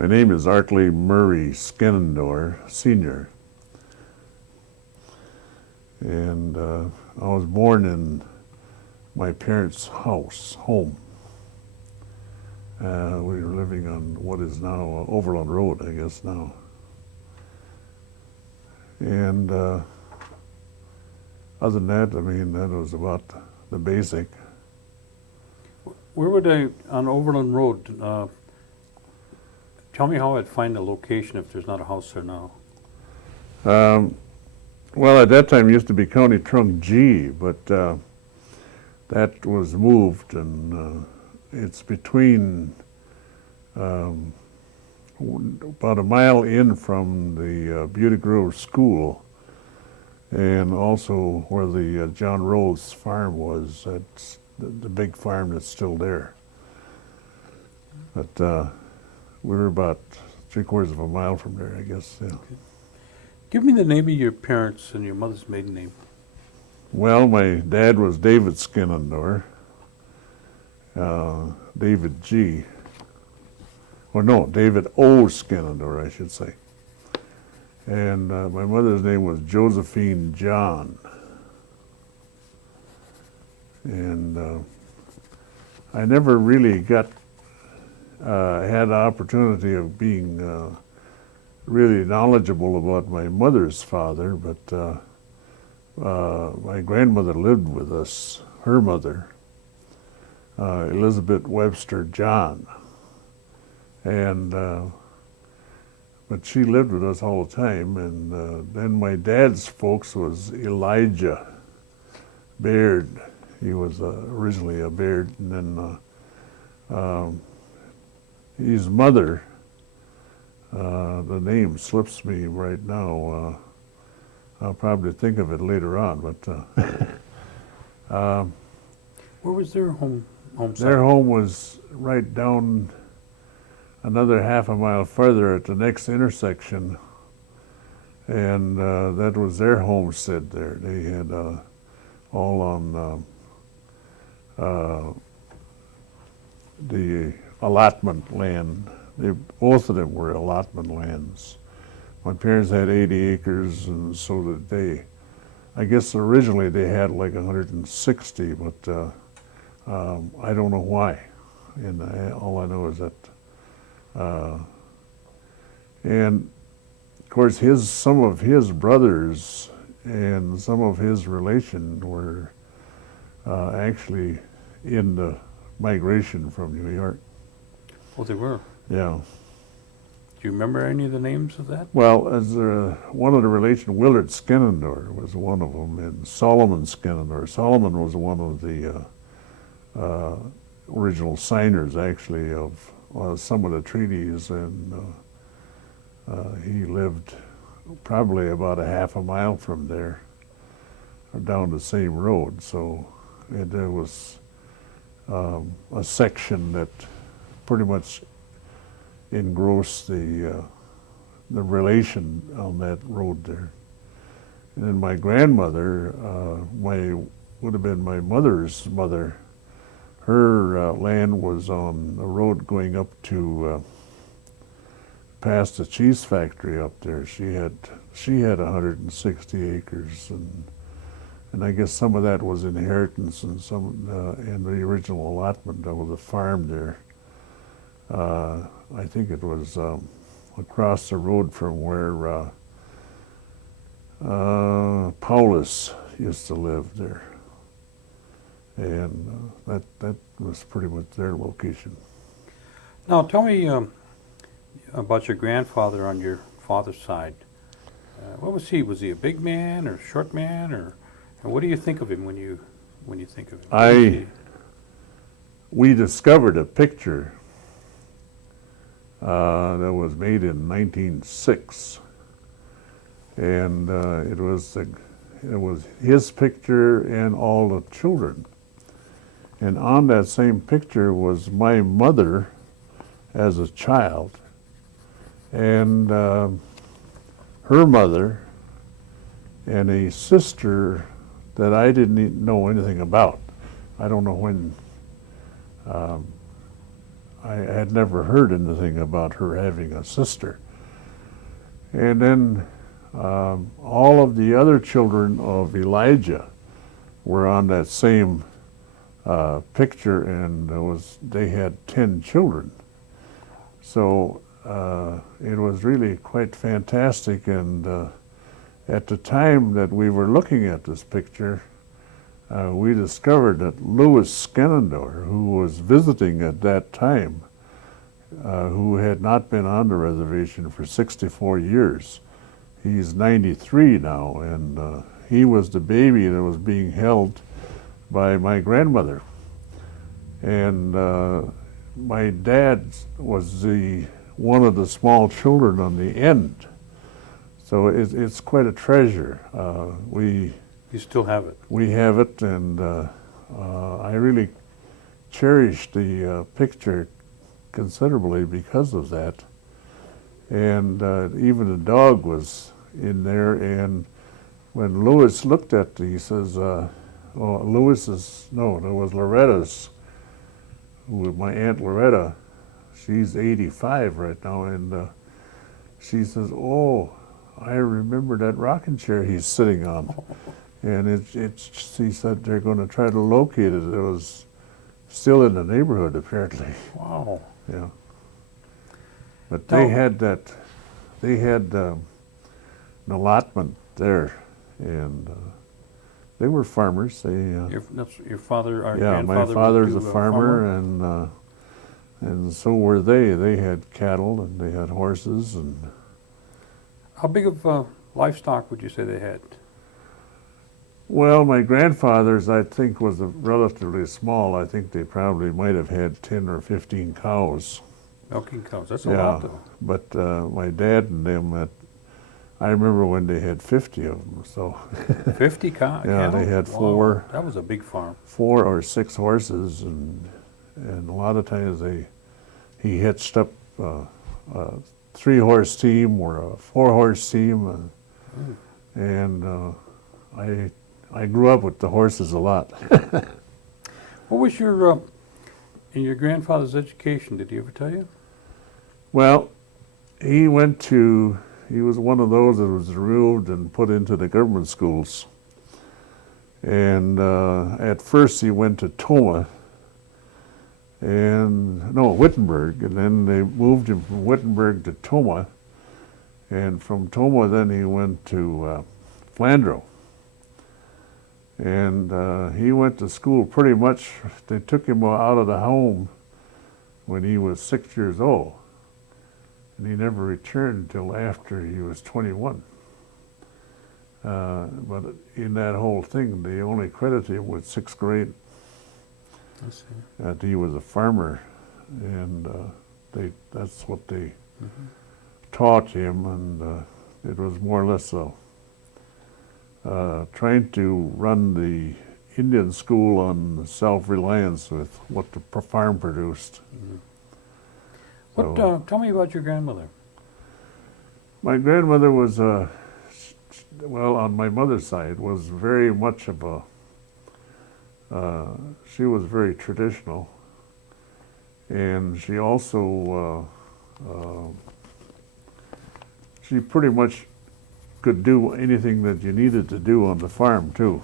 My name is Artley M Skenandore, Sr. And I was born in my parents' home. We were living on what is now Overland Road, I guess now. And other than that, I mean, that was about the basic. Where would I, on Overland Road, tell me how I'd find a location if there's not a house there now. Well, at that time it used to be County Trunk G, but that was moved, and it's between about a mile in from the Beauty Grove School and also where the John Rose farm was. That's the big farm that's still there. But we were about 3/4 of a mile from there, I guess. Yeah. Okay. Give me the name of your parents and your mother's maiden name. Well, my dad was David Skenandore, David G. Or no, David O. Skenandore, I should say. And my mother's name was Josephine John. And I never really had the opportunity of being really knowledgeable about my mother's father, but my grandmother lived with us, her mother, Elizabeth Webster John. And but she lived with us all the time, and then my dad's folks was Elijah Baird. He was originally a Baird, and then his mother, the name slips me right now. I'll probably think of it later on, but Where was their home site? their home was right down another half a mile further at the next intersection, and that was their homestead there. They had all on the allotment land. Both of them were allotment lands. My parents had 80 acres, and so did they. I guess originally they had like 160, but I don't know why. And all I know is that and of course some of his brothers and some of his relation were actually in the migration from New York. Oh, they were. Yeah. Do you remember any of the names of that? Well, as one of the relation, Willard Skenandore was one of them, and Solomon Skenandore. Solomon was one of the original signers, actually, of some of the treaties, and he lived probably about a half a mile from there, down the same road. So there was a section that pretty much engrossed the relation on that road there. And then my grandmother, would have been my mother's mother. Her land was on the road going up to past the cheese factory up there. She had 160 acres, and I guess some of that was inheritance, and some in the original allotment there was a farm there. I think it was across the road from where Paulus used to live there. And that was pretty much their location. Now, tell me about your grandfather on your father's side. What was he? Was he a big man or a short man, or and what do you think of him when you think of him? We discovered a picture that was made in 1906, and it was his picture and all the children. And on that same picture was my mother as a child, and her mother, and a sister that I didn't know anything about. I don't know when I had never heard anything about her having a sister. And then all of the other children of Elijah were on that same picture, and they had 10 children. So it was really quite fantastic, and at the time that we were looking at this picture, we discovered that Louis Skenandore, who was visiting at that time, who had not been on the reservation for 64 years. He's 93 now, and he was the baby that was being held by my grandmother. And my dad was one of the small children on the end. So it's quite a treasure. You still have it? We have it, and I really cherish the picture considerably because of that. And even the dog was in there, and when Louis looked at it, he says, that was Loretta's, my Aunt Loretta. She's 85 right now, and she says, "Oh, I remember that rocking chair he's sitting on." And she said they're going to try to locate it. It was still in the neighborhood, apparently. Wow. Yeah. But they had an allotment there, and they were farmers. Your father, our yeah, grandfather, my father's was a farmer, and so were they. They had cattle and they had horses. And how big of livestock would you say they had? well, my grandfather's, I think, was relatively small. I think they probably might have had 10 or 15 cows. Milking cows. That's a lot, though. But my dad and them, I remember when they had 50 of them. So 50 cows? Yeah, they had four. Wow, that was a big farm. 4 or 6 horses, and a lot of times he hitched up a 3-horse team or a 4-horse team, and I grew up with the horses a lot. What was in your grandfather's education? Did he ever tell you? Well, he was one of those that was removed and put into the government schools. And at first he went to Wittenberg, and then they moved him from Wittenberg to Tomah. And from Tomah then he went to Flandreau. And he went to school pretty much, they took him out of the home when he was 6 years old. And he never returned until after he was 21. But in that whole thing, they only credited him with 6th grade. I see. That he was a farmer, and that's what they taught him, and it was more or less trying to run the Indian school on self-reliance with what the farm produced. Tell me about your grandmother. My grandmother was, on my mother's side, was very much of she was very traditional, and she also, she pretty much could do anything that you needed to do on the farm too.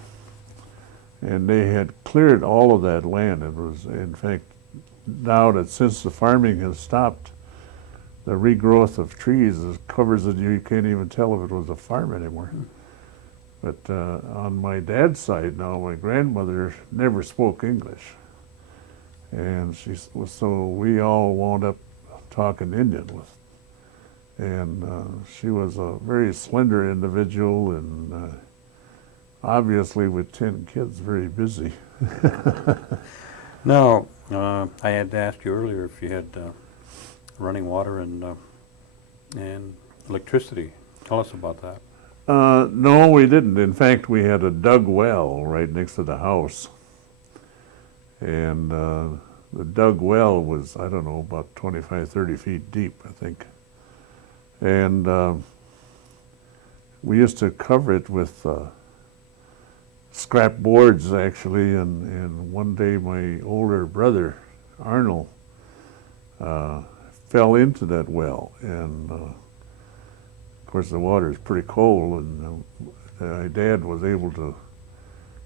And they had cleared all of that land. It was, in fact, now that since the farming has stopped, the regrowth of trees covers it. You can't even tell if it was a farm anymore. But on my dad's side now, my grandmother never spoke English. And so we all wound up talking Indian with. And she was a very slender individual, and obviously with 10 kids, very busy. Now, I had asked you earlier if you had running water and electricity. Tell us about that. No, we didn't. In fact, we had a dug well right next to the house. And the dug well was, I don't know, about 25, 30 feet deep, I think. And we used to cover it with scrap boards, actually, and one day my older brother, Arnold, fell into that well, and of course the water is pretty cold, and my dad was able to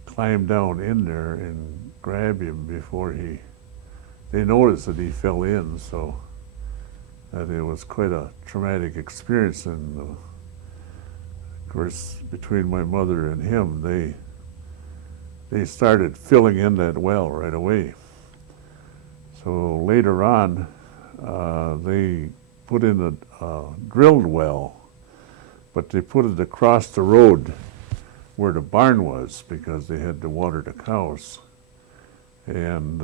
climb down in there and grab him before they noticed that he fell in, so that it was quite a traumatic experience. And of course, between my mother and him, they started filling in that well right away. So later on, they put in a drilled well, but they put it across the road where the barn was because they had to water the cows. And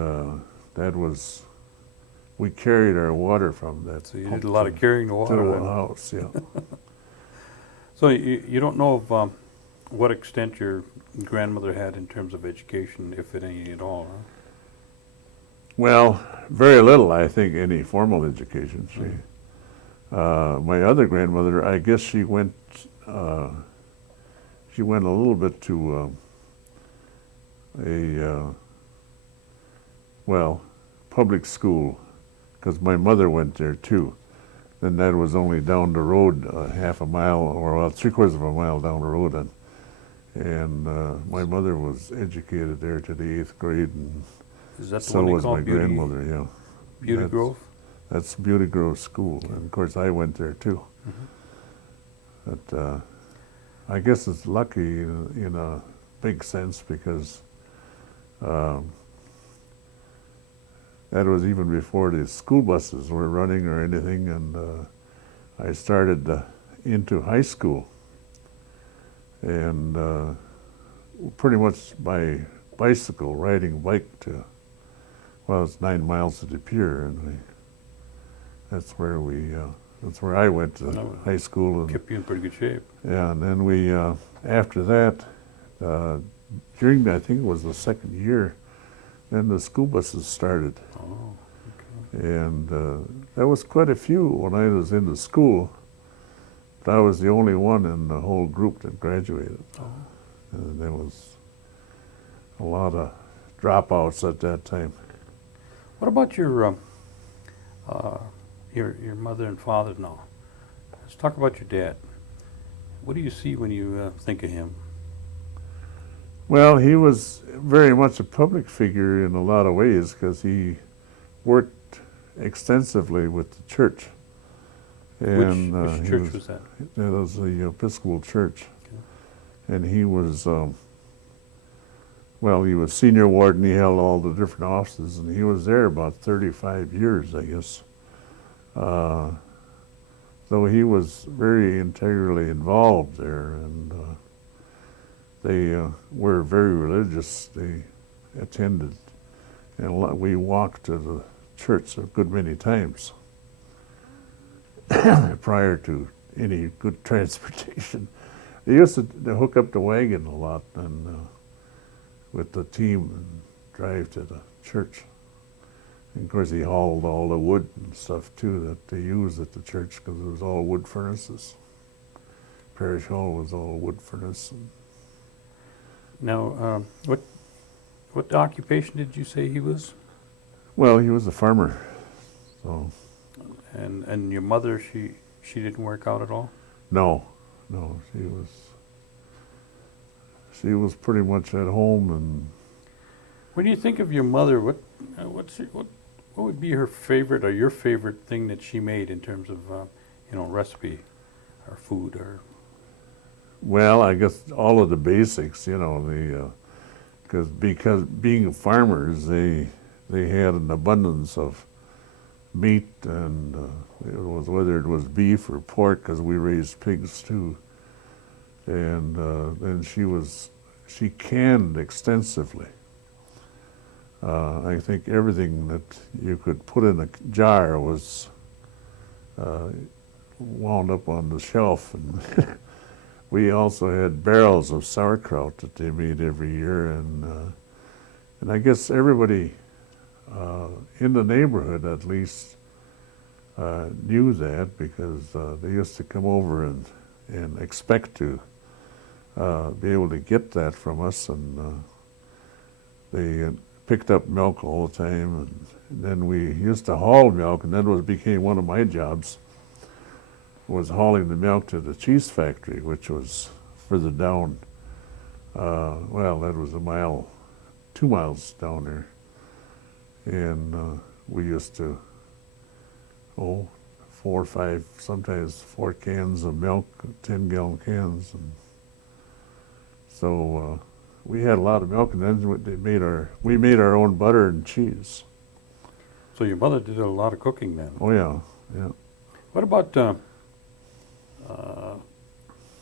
we carried our water from that. So you did a lot of carrying the to water. the house, yeah. So you don't know of what extent your grandmother had in terms of education, if at any at all, huh? Well, very little, I think, any formal education. My other grandmother, I guess she went a little bit to public school, because my mother went there too. Then that was only down the road half a mile, or well, 3/4 of a mile down the road. And my mother was educated there to the 8th grade, and Is that the so one they was call my grandmother, yeah. Beauty That's- Grove? That's Beauty Grove School, and of course I went there too. But I guess it's lucky in a big sense, because that was even before the school buses were running or anything, and I started into high school, and pretty much by bicycle, riding a bike to, well, it's 9 miles to the pier, and that's where I went to No, high school. And Kept you in pretty good shape. yeah, and then we, after that, during, I think it was the second year, then the school buses started. Oh, And there was quite a few when I was in the school, but I was the only one in the whole group that graduated. And there was a lot of dropouts at that time. What about your mother and father now? Let's talk about your dad. What do you see when you think of him? Well, he was very much a public figure in a lot of ways, because he worked extensively with the church. And which he church was that? That was the Episcopal Church. Okay. And he was, he was senior warden. He held all the different offices, and he was there about 35 years, I guess. So he was very integrally involved there, and they were very religious. They attended, and we walked to the church a good many times prior to any good transportation. They used to hook up the wagon a lot and with the team and drive to the church. And of course, he hauled all the wood and stuff too that they used at the church, because it was all wood furnaces. Parish Hall was all wood furnace. Now, what occupation did you say he was? Well, he was a farmer. So And your mother, she didn't work out at all? no, she was pretty much at home. And When you think of your mother, what would be her favorite or your favorite thing that she made in terms of recipe or food or? well, I guess all of the basics, because being farmers, they had an abundance of meat, and whether it was beef or pork, because we raised pigs too. And then she canned extensively. I think everything that you could put in a jar was wound up on the shelf. And we also had barrels of sauerkraut that they made every year, and I guess everybody in the neighborhood at least knew that, because they used to come over and expect to be able to get that from us, and they picked up milk all the time, and then we used to haul milk, and then it became one of my jobs, was hauling the milk to the cheese factory, which was further down. Well, that was 2 miles down there. And we used to, 4 or 5, sometimes 4 cans of milk, 10-gallon cans. And so we had a lot of milk, and then we made our own butter and cheese. So your mother did a lot of cooking then? Oh, yeah, yeah. What about,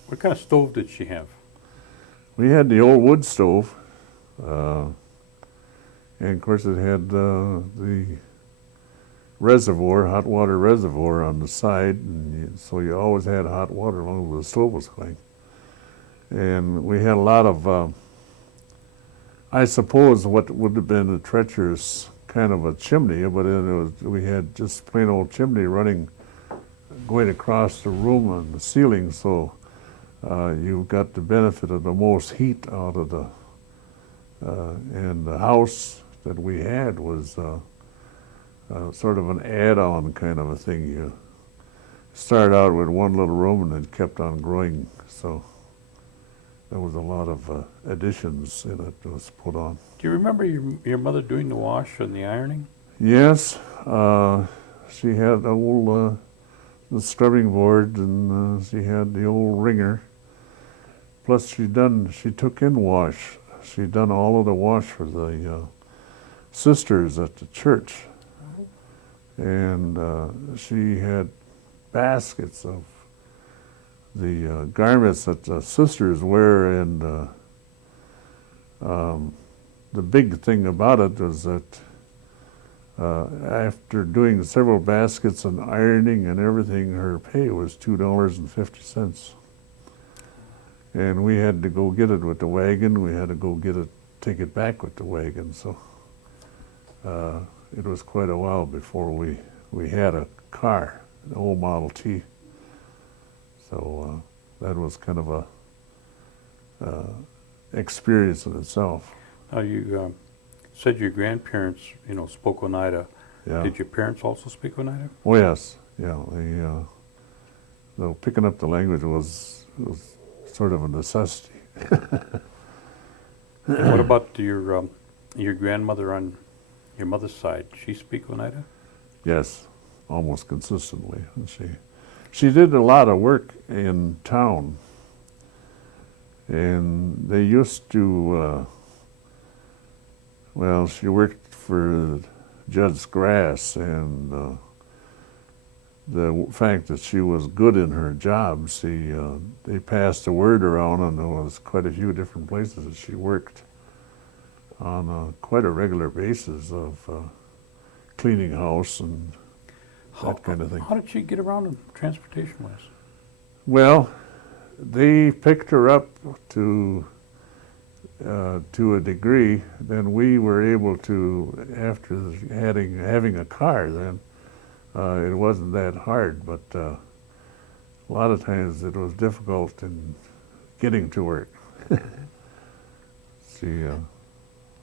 what kind of stove did she have? We had the old wood stove, and of course it had the reservoir, hot water reservoir on the side, and so you always had hot water as long as the stove was going. And we had a lot of, I suppose, what would have been a treacherous kind of a chimney, but we had just plain old chimney running, going across the room on the ceiling, so you got the benefit of the most heat out of the, and the house that we had was sort of an add-on kind of a thing. You started out with one little room and then kept on growing, so there was a lot of additions in it that was put on. Do you remember your mother doing the wash and the ironing? Yes, she had the scrubbing board, and she had the old wringer. Plus she took in wash. She'd done all of the wash for the sisters at the church. And she had baskets of the garments that the sisters wear, and the big thing about it was that after doing several baskets and ironing and everything, her pay was $2.50. And we had to go get it with the wagon. We had to go take it back with the wagon. So it was quite a while before we had a car, an old Model T. So that was kind of a experience in itself. Now you said your grandparents, spoke Oneida. Yeah. Did your parents also speak Oneida? Oh yes, yeah. Picking up the language was sort of a necessity. And what about your grandmother on your mother's side? She speak Oneida? Yes, almost consistently. And she did a lot of work in town, and they used to. Well, she worked for Judge Grass, and the fact that she was good in her job, they passed the word around, and there was quite a few different places that she worked on quite a regular basis of cleaning house and that kind of thing. How did she get around transportation-wise? Well, they picked her up to a degree. Then we were able to, after having a car, then it wasn't that hard, but a lot of times it was difficult in getting to work. She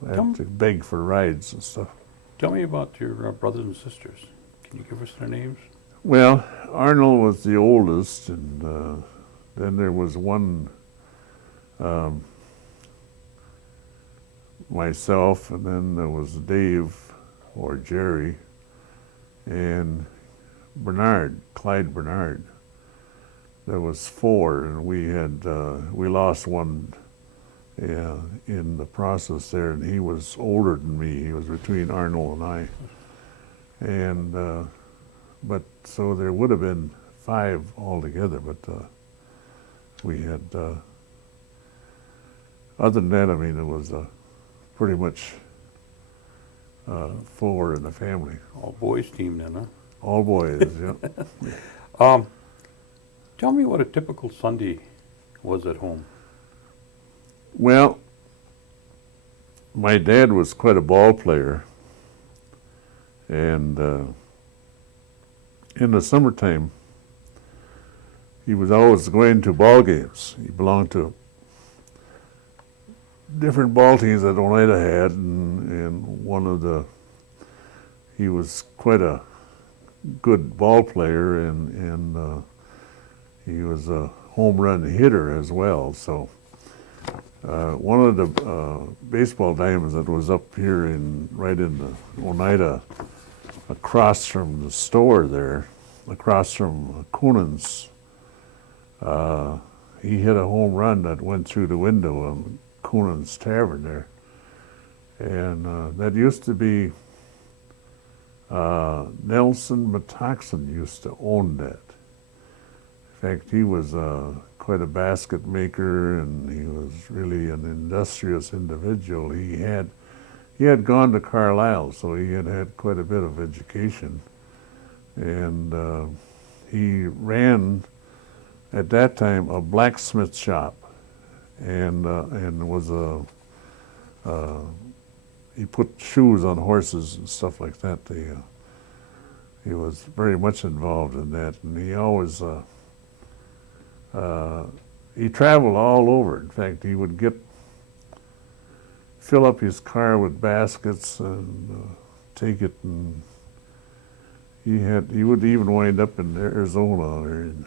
had to beg for rides and stuff. Tell me about your brothers and sisters. Can you give us their names? Well, Arnold was the oldest, and then there was one, myself, and then there was Dave, or Jerry, and Clyde Bernard. There was 4, and we lost one in the process there, and he was older than me. He was between Arnold and I. And but so there would have been 5 altogether, but we had other than that, I mean, it was pretty much 4 in the family. All boys team then, huh? All boys, yeah. Tell me what a typical Sunday was at home. Well, my dad was quite a ball player, and in the summertime, he was always going to ball games. He belonged to different ball teams that Oneida had, and he was quite a good ball player, and he was a home run hitter as well. So one of the baseball diamonds that was up here right in the Oneida, across from the store there, across from Coonan's, he hit a home run that went through the window of Coonan's Tavern there. And that used to be, Nelson Metoxen used to own that. In fact, he was quite a basket maker, and he was really an industrious individual. He had gone to Carlisle, so he had had quite a bit of education. And he ran, at that time, a blacksmith shop, and was he put shoes on horses and stuff like that. He was very much involved in that, and he always he traveled all over. In fact, he would fill up his car with baskets and take it, and he would even wind up in Arizona, and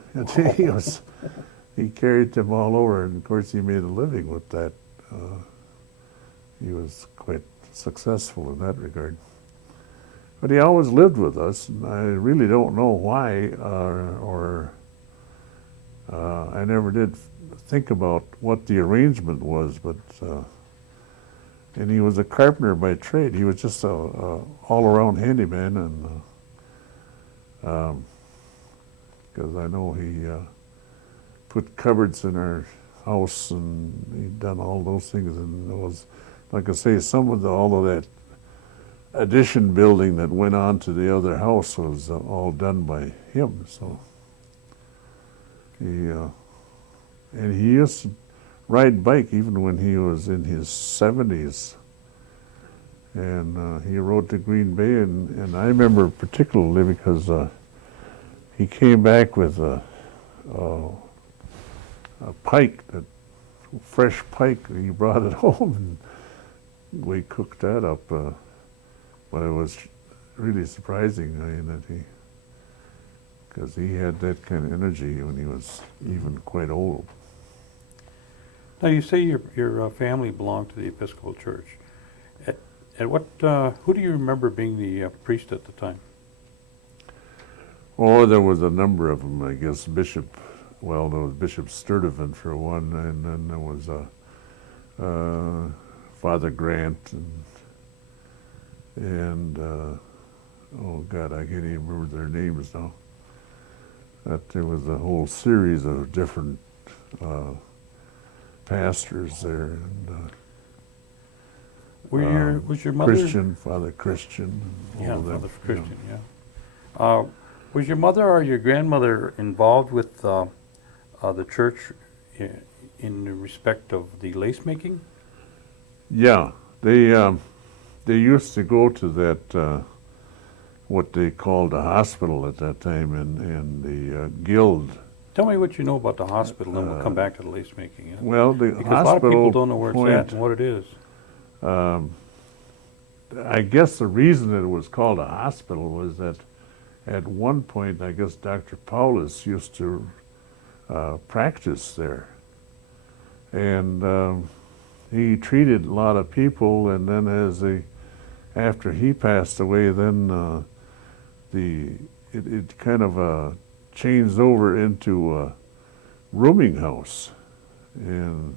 he carried them all over, and of course he made a living with that. He was quite successful in that regard. But he always lived with us, and I really don't know why, or I never did think about what the arrangement was, but and he was a carpenter by trade. He was just a all-around handyman, and because I know he put cupboards in our house, and he'd done all those things, and it was, like I say, all of that addition building that went on to the other house was all done by him. So and he used to ride bike even when he was in his 70s, and he rode to Green Bay, and I remember particularly because he came back with a pike, fresh pike. He brought it home, and we cooked that up. But it was really surprising, because he had that kind of energy when he was even quite old. Now, you say your family belonged to the Episcopal Church. At what? Who do you remember being the priest at the time? Oh, there was a number of them. I guess there was Bishop Sturtevant for one, and then there was Father Grant, and oh God, I can't even remember their names now. That there was a whole series of different pastors there, and was your mother Father Christian? Yeah, Father Christian. Yeah. Was your mother or your grandmother involved with the church in respect of the lace making? Yeah, they used to go to that what they called a hospital at that time, and the guild. Tell me what you know about the hospital, and then we'll come back to the lace making. Yeah? Well, the because hospital a lot of people don't know where it's at and what it is. I guess the reason that it was called a hospital was that at one point, I guess Dr. Paulus used to practice there, and he treated a lot of people. And then after he passed away, then it kind of changed over into a rooming house, and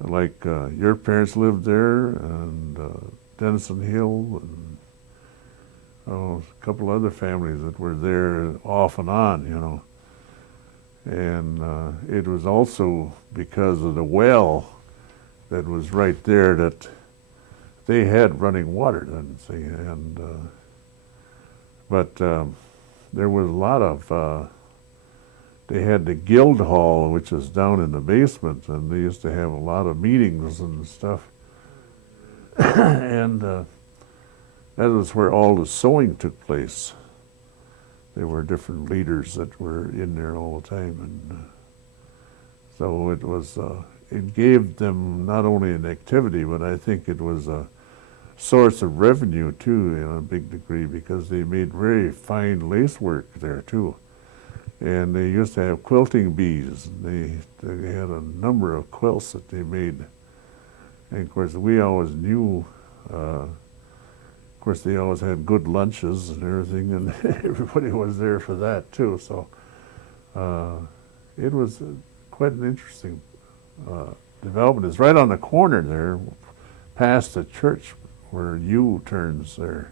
like your parents lived there, and Denison Hill, and a couple other families that were there off and on, And it was also because of the well that was right there that they had running water then, see, and but there was a lot of they had the guild hall, which is down in the basement, and they used to have a lot of meetings and stuff. And that was where all the sewing took place. There were different leaders that were in there all the time, and so it was it gave them not only an activity, but I think it was a source of revenue too, in a big degree, because they made very fine lace work there too. And they used to have quilting bees. They had a number of quilts that they made. And of course, we always knew, of course, they always had good lunches and everything, and everybody was there for that too. So it was quite an interesting development. It's right on the corner there, past the church where U turns there.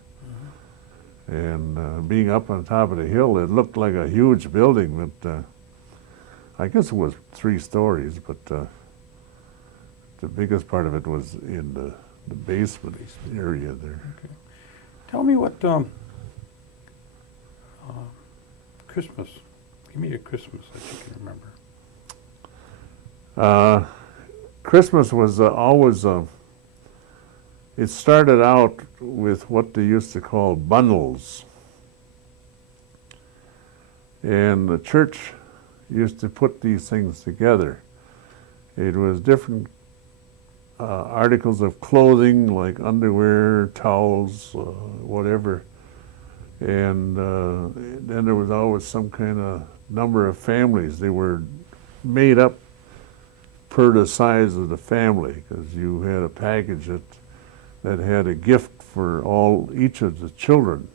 And being up on top of the hill, it looked like a huge building, but I guess it was 3 stories, but the biggest part of it was in the basement area there. Okay. Tell me what Christmas, give me a Christmas that you can remember. Christmas was always, it started out with what they used to call bundles. And the church used to put these things together. It was different articles of clothing like underwear, towels, whatever. And then there was always some kind of number of families. They were made up per the size of the family, because you had a package that had a gift for each of the children.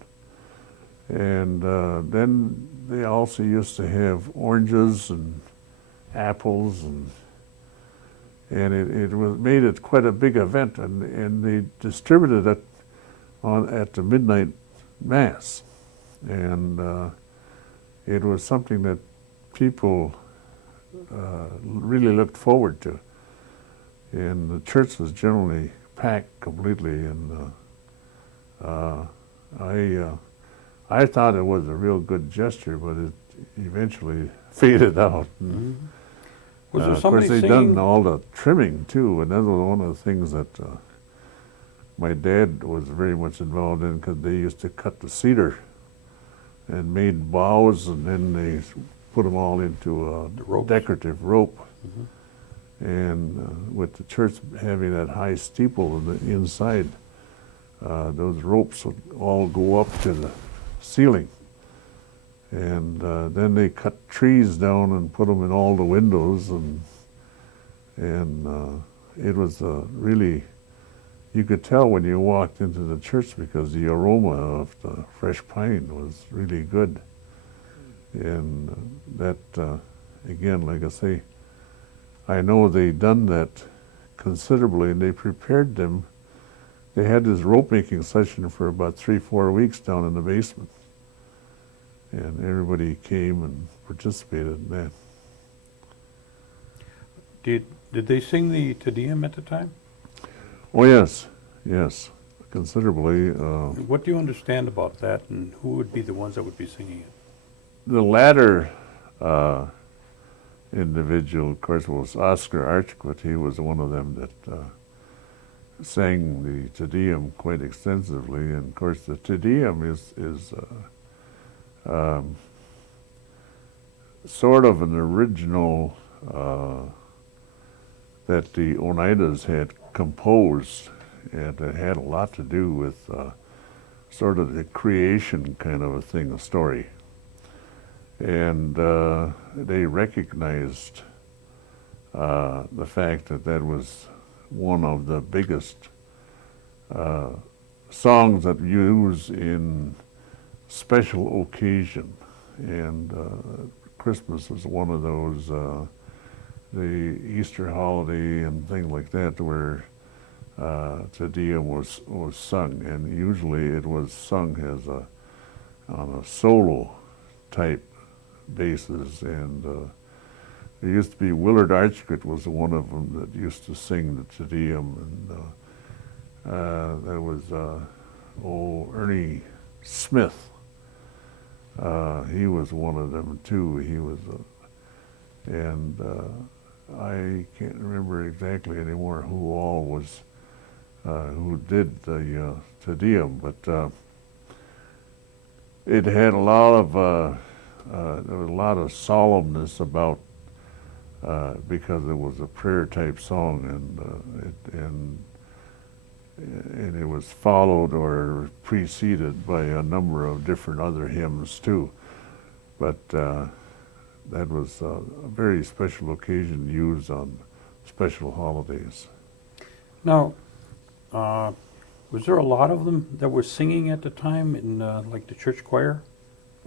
And then they also used to have oranges and apples, and it made it quite a big event, and they distributed it at the midnight mass, and it was something that people really looked forward to, and the church was generally packed completely, and I thought it was a real good gesture, but it eventually faded out. Mm-hmm. Was there Of somebody course, they singing? done all the trimming too, and that was one of the things that my dad was very much involved in, because they used to cut the cedar and made boughs, and then they put them all into a decorative rope. Mm-hmm. And with the church having that high steeple in the inside, those ropes would all go up to the ceiling. And then they cut trees down and put them in all the windows, and it was really, you could tell when you walked into the church, because the aroma of the fresh pine was really good. And that, again, like I say, I know they done that considerably, and they prepared them. They had this rope making session for about 3-4 weeks down in the basement. And everybody came and participated in that. Did they sing the Te Deum at the time? Oh yes, considerably. What do you understand about that, and who would be the ones that would be singing it? The latter individual, of course, was Oscar Archquit. He was one of them that sang the Te Deum quite extensively. And of course, the Te Deum is sort of an original that the Oneidas had composed, and it had a lot to do with sort of the creation kind of a thing, a story. And they recognized the fact that that was one of the biggest songs that you use in special occasion, and Christmas was one of those, the Easter holiday and things like that, where Te Deum was sung, and usually it was sung as on a solo type basis. And there used to be Willard Archquit was one of them that used to sing the Te Deum, and there was Ernie Smith. He was one of them too. He was, and I can't remember exactly anymore who all was, who did the Te Deum, but it had a lot of, there was a lot of solemnness about because it was a prayer type song, and it was followed or preceded by a number of different other hymns too. But that was a very special occasion used on special holidays. Now, was there a lot of them that were singing at the time in like the church choir?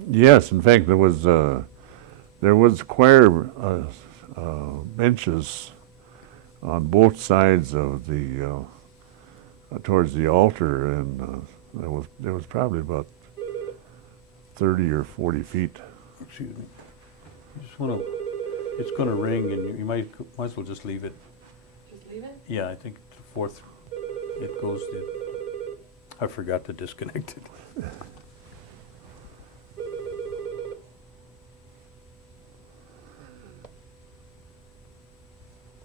Yes, in fact, there was choir benches on both sides of the towards the altar, and there was probably about 30 or 40 feet. Excuse me. I just want to. It's going to ring, and you might as well just leave it. Just leave it? Yeah, I think the fourth. It goes. I forgot to disconnect it.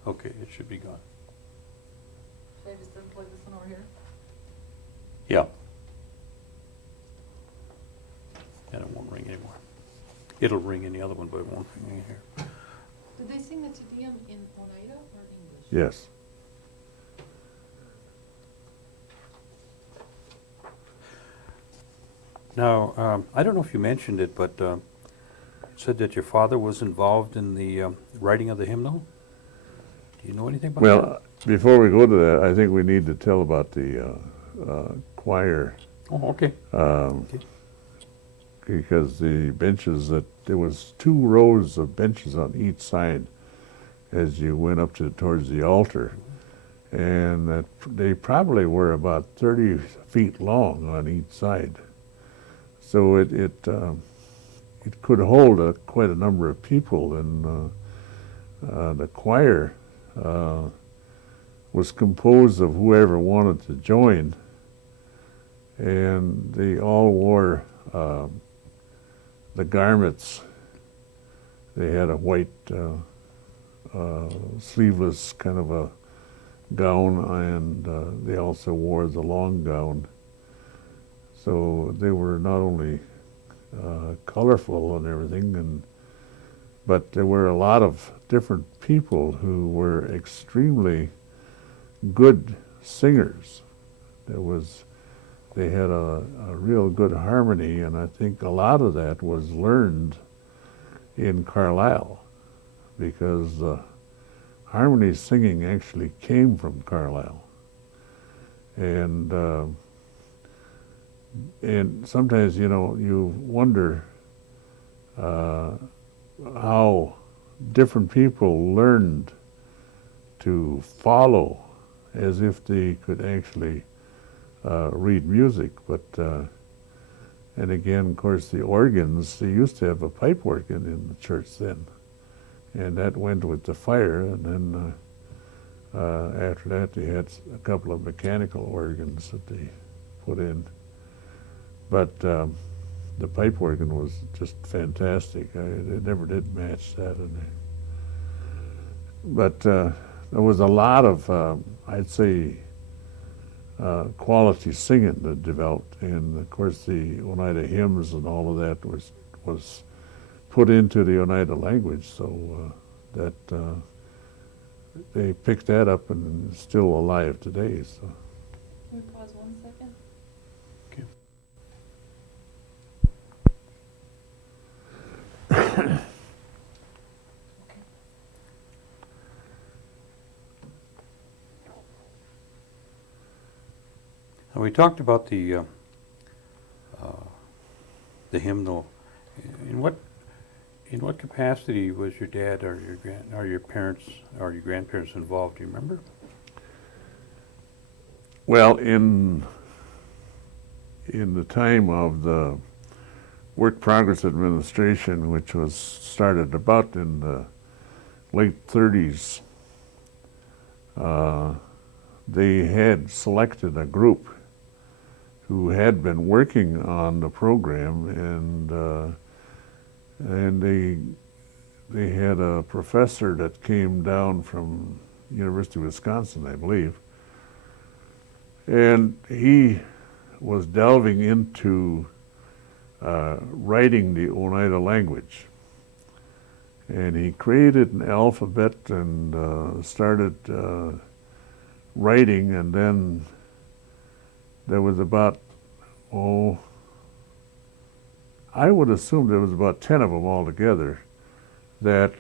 Okay, it should be gone. Should I just unplug this one over here? Yeah. And it won't ring anymore. It'll ring in the other one, but it won't ring in here. Did they sing the Te Deum in Oneida or English? Yes. Now, I don't know if you mentioned it, but you said that your father was involved in the writing of the hymnal. Do you know anything about that? Well, before we go to that, I think we need to tell about the choir. Oh, okay. Okay. Because the benches there was 2 rows of benches on each side as you went up towards the altar, and that they probably were about 30 feet long on each side. So it could hold quite a number of people, and the choir was composed of whoever wanted to join, and they all wore the garments. They had a white sleeveless kind of a gown, and they also wore the long gown. So they were not only colorful and everything, but there were a lot of different people who were extremely good singers. They had a real good harmony, and I think a lot of that was learned in Carlisle, because harmony singing actually came from Carlisle. And sometimes, you wonder how different people learned to follow as if they could actually read music. But and again, of course, the organs, they used to have a pipe organ in the church then, and that went with the fire, and then after that they had a couple of mechanical organs that they put in. But the pipe organ was just fantastic. It never did match that. But there was a lot of, I'd say, quality singing that developed, and of course the Oneida hymns and all of that was put into the Oneida language, so that they picked that up and it's still alive today. So. Can we pause 1 second? Okay. Now, we talked about the hymnal. In what capacity was your dad or your parents or your grandparents involved? Do you remember? Well, in the time of the Work Progress Administration, which was started about in the late 30s, they had selected a group who had been working on the program, and they had a professor that came down from University of Wisconsin, I believe, and he was delving into writing the Oneida language. And he created an alphabet and started writing, and then there was about, I would assume there was about 10 of them altogether that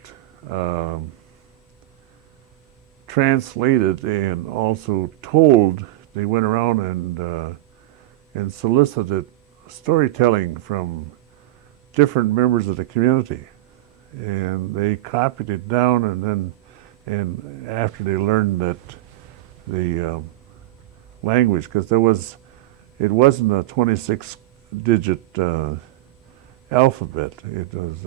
translated and also told. They went around and solicited storytelling from different members of the community, and they copied it down, and after they learned that the language, because it wasn't a 26-digit alphabet. It was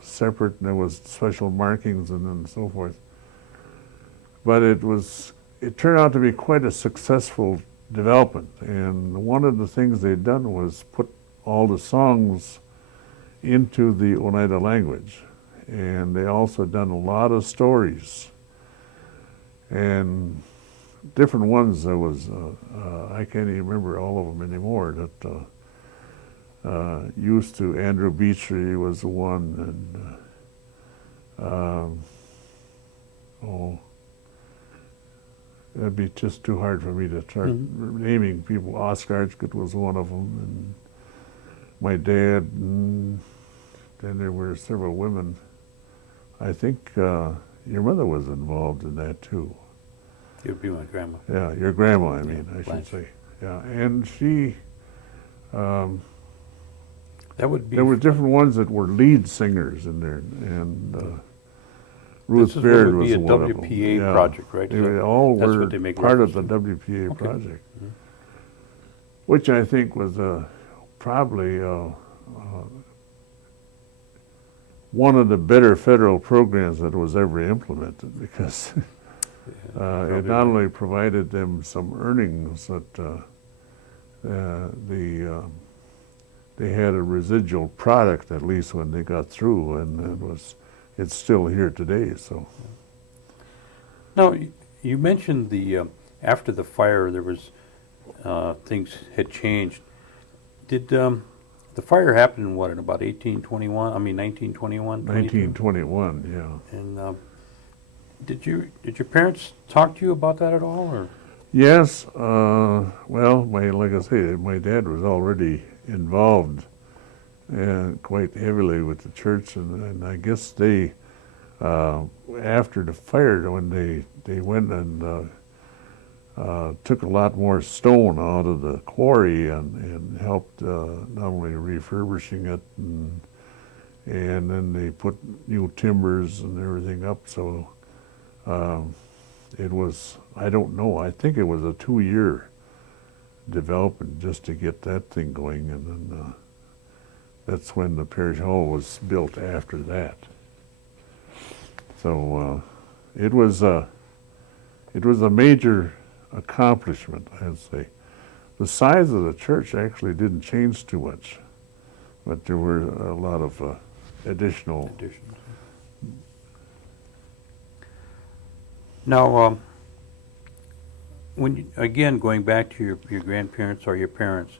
separate, and there was special markings and then so forth. But it turned out to be quite a successful development. And one of the things they'd done was put all the songs into the Oneida language. And they also done a lot of stories. And different ones. There was, I can't even remember all of them anymore, that used to, Andrew Beechery was the one, and that'd be just too hard for me to start naming people. Oscar Archgood was one of them, and my dad, and then there were several women. I think your mother was involved in that too. It would be my grandma. Yeah, your grandma, I mean, I Blanche. should say. Yeah, and she, That would be. there were different ones that were lead singers in there, and Ruth This is what Baird would was be a one of them. WPA Yeah. project, right? They all That's were what they make part of the reference WPA Okay. project, Mhm. which I think was probably one of the better federal programs that was ever implemented, because it not only provided them some earnings, that they had a residual product at least when they got through, and it's still here today. So Now, you mentioned after the fire there was things had changed. Did the fire happen in what, in about 1821? I mean 1921. 1921, yeah. And did your parents talk to you about that at all, or? Yes, well, like I say, my dad was already involved quite heavily with the church, and I guess they, after the fire, when they went and took a lot more stone out of the quarry and helped not only refurbishing it, and then they put new timbers and everything up, so it was, I don't know, I think it was a 2-year development just to get that thing going, and then that's when the parish hall was built after that. So it was a major accomplishment, I'd say. The size of the church actually didn't change too much, but there were a lot of additional. Additions. Now, again, going back to your grandparents or your parents,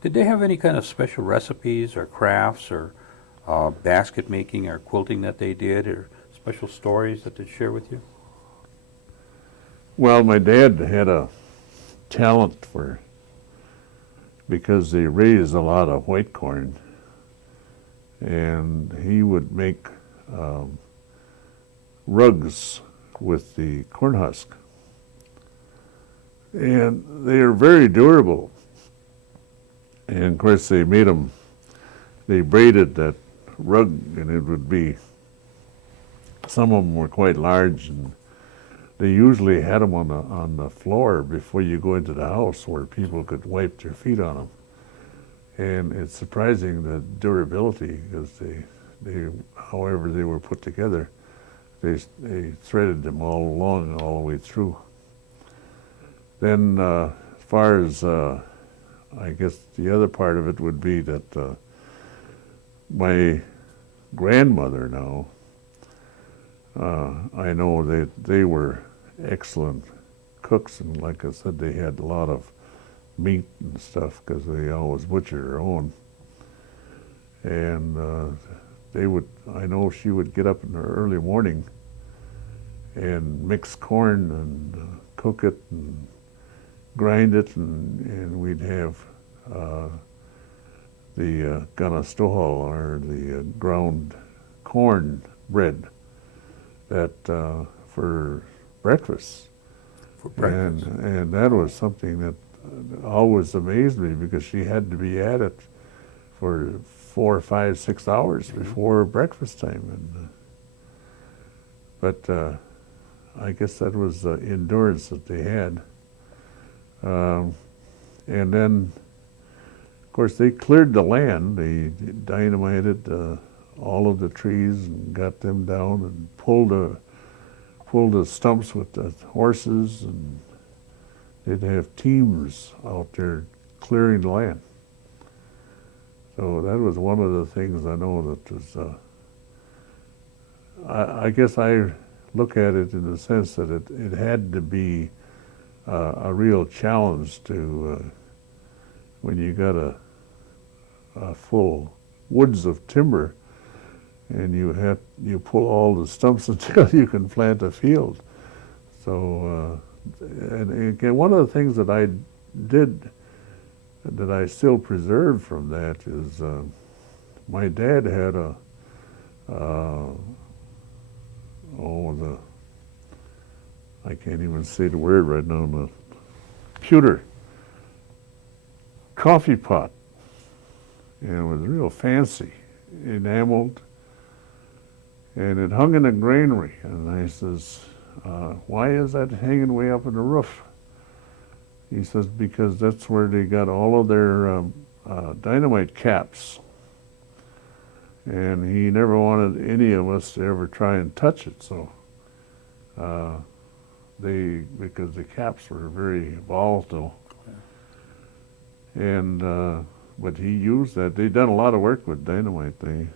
did they have any kind of special recipes or crafts or basket making or quilting that they did, or special stories that they'd share with you? Well, my dad had a talent because they raised a lot of white corn, and he would make rugs with the corn husk. And they are very durable. And of course they braided that rug, and it would be, some of them were quite large, and they usually had them on the floor before you go into the house where people could wipe their feet on them. And it's surprising the durability, because however they were put together, they threaded them all along, all the way through. Then as far as, I guess the other part of it would be that my grandmother now, I know that they were excellent cooks, and like I said, they had a lot of meat and stuff because they always butchered their own. And I know she would get up in the early morning and mix corn and cook it and grind it, and we'd have the ganastohol, or the ground corn bread, that for breakfast. For breakfast. And that was something that always amazed me, because she had to be at it for 4, 5, 6 hours before breakfast time. And but I guess that was the endurance that they had. And then, of course, they cleared the land. They dynamited all of the trees and got them down and pulled the stumps with the horses, and they'd have teams out there clearing the land. So that was one of the things I know that was, I guess I look at it in the sense that it had to be a real challenge to, when you got a full woods of timber, and you pull all the stumps until you can plant a field. So, and again, one of the things that I did, that I still preserve from that, is my dad had I can't even say the word right now, the pewter coffee pot, and it was real fancy, enameled, and it hung in a granary. And I says, why is that hanging way up in the roof? He says, because that's where they got all of their dynamite caps. And he never wanted any of us to ever try and touch it. So because the caps were very volatile. And but he used that. They'd done a lot of work with dynamite. They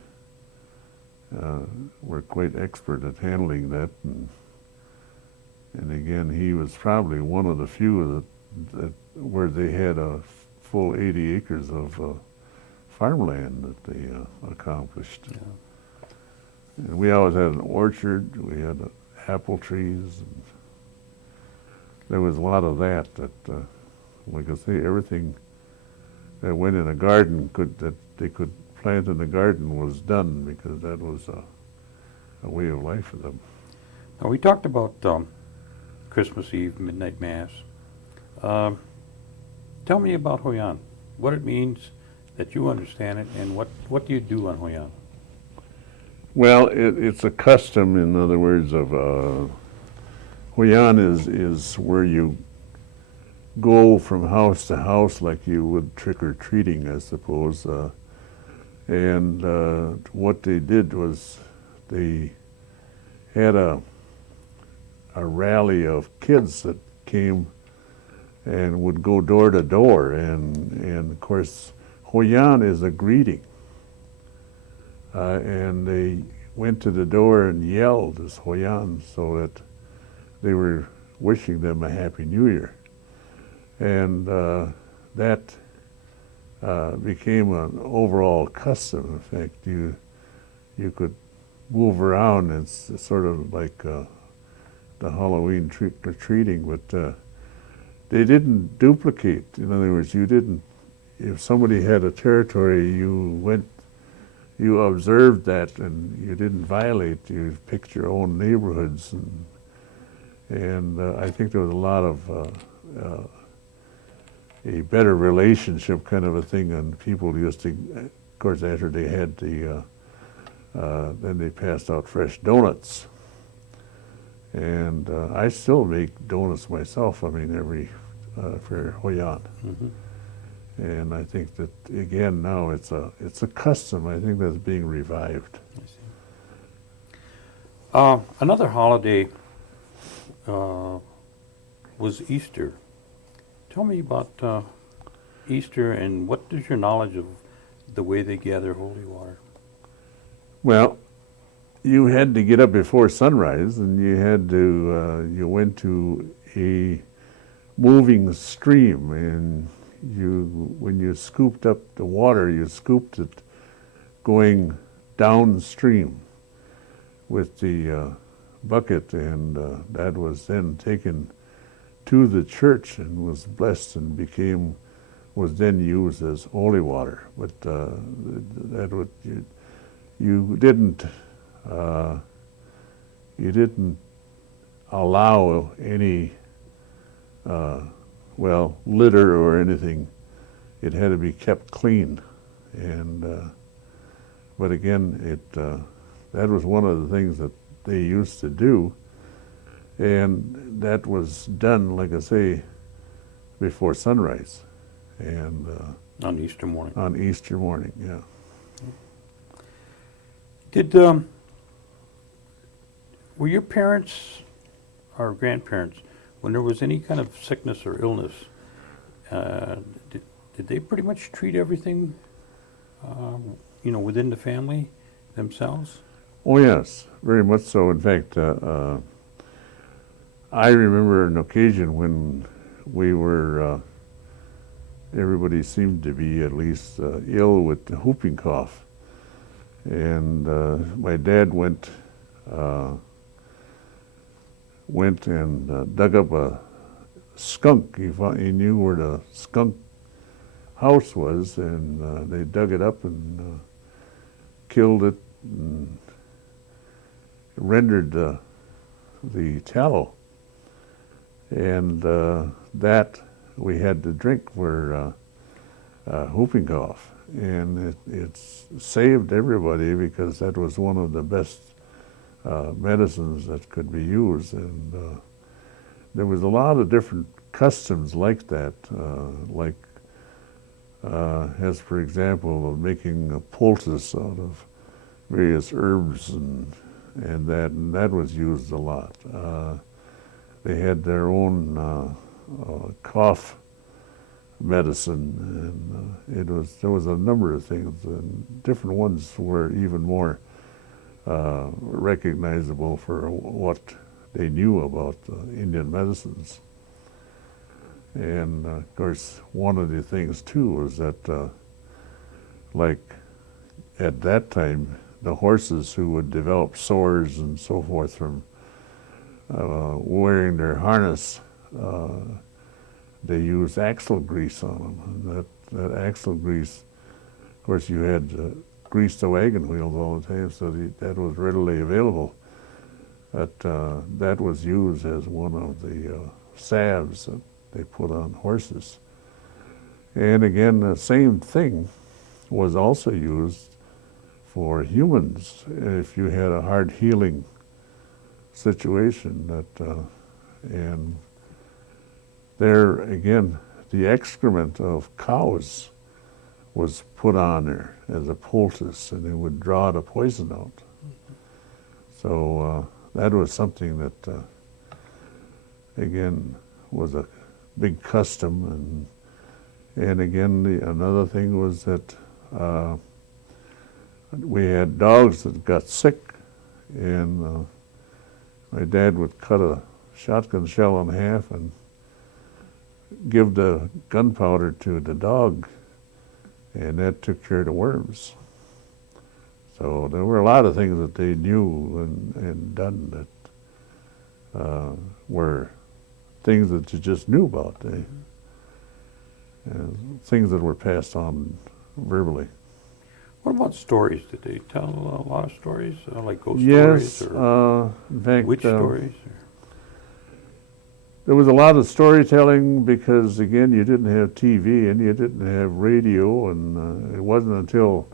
were quite expert at handling that. And again, he was probably one of the few that where they had a full 80 acres of farmland that they accomplished. Yeah. And we always had an orchard. We had apple trees. And there was a lot of that. Like I say, everything that went in a garden that they could plant in the garden was done, because that was a way of life for them. Now, we talked about Christmas Eve, midnight mass. Tell me about Hoyan, what it means, that you understand it, and what do you do on Hoyan? Well, it's a custom, in other words, of Hoyan is where you go from house to house like you would trick-or-treating, I suppose. And what they did was they had a rally of kids that came and would go door to door, and of course Hoyan is a greeting, and they went to the door and yelled as Hoyan, so that they were wishing them a Happy New Year. And that became an overall custom. In fact, you could move around. It's sort of like the Halloween trick-or-treating, but they didn't duplicate. In other words, you didn't, if somebody had a territory, you observed that, and you didn't violate. You picked your own neighborhoods, and I think there was a lot of a better relationship kind of a thing, and people used to, of course, after they had then they passed out fresh donuts. And I still make donuts myself, I mean, for Hoyan. Mm-hmm. And I think that, again, now it's a custom. I think that's being revived. I see. Another holiday was Easter. Tell me about Easter, and what is your knowledge of the way they gather holy water? Well, you had to get up before sunrise, and you had to, you went to a moving stream, and when you scooped up the water, you scooped it going downstream with the bucket, and that was then taken to the church and was blessed and was then used as holy water. But that would you didn't allow any litter or anything. It had to be kept clean, and but again, that was one of the things that they used to do, and that was done, like I say, before sunrise, and On Easter morning. on Easter morning. Yeah. Did were your parents or grandparents, when there was any kind of sickness or illness, did they pretty much treat everything, within the family themselves? Oh yes, very much so. In fact, I remember an occasion when we were, everybody seemed to be at least ill with the whooping cough. And my dad went and dug up a skunk. He knew where the skunk house was, and they dug it up and killed it and rendered the tallow. And that we had to drink for whooping cough. And it saved everybody because that was one of the best medicines that could be used. And there was a lot of different customs like that, as for example, of making a poultice out of various herbs and that was used a lot. They had their own cough medicine, and there was a number of things, and different ones were even more recognizable for what they knew about Indian medicines. And of course, one of the things too was that, like at that time, the horses who would develop sores and so forth from wearing their harness, they used axle grease on them. And that axle grease, of course, you had to grease the wagon wheels all the time, so that was readily available. But that was used as one of the salves that they put on horses. And again, the same thing was also used for humans if you had a hard healing situation. And there again, the excrement of cows was put on there as a poultice, and it would draw the poison out. So that was something that, again, was a big custom. And again, another thing was that we had dogs that got sick, and my dad would cut a shotgun shell in half and give the gunpowder to the dog, and that took care of the worms. So there were a lot of things that they knew and done that were things that you just knew about. Things that were passed on verbally. What about stories? Did they tell a lot of stories, like ghost Yes, stories or in fact, witch stories? there was a lot of storytelling because, again, you didn't have TV and you didn't have radio, and it wasn't until,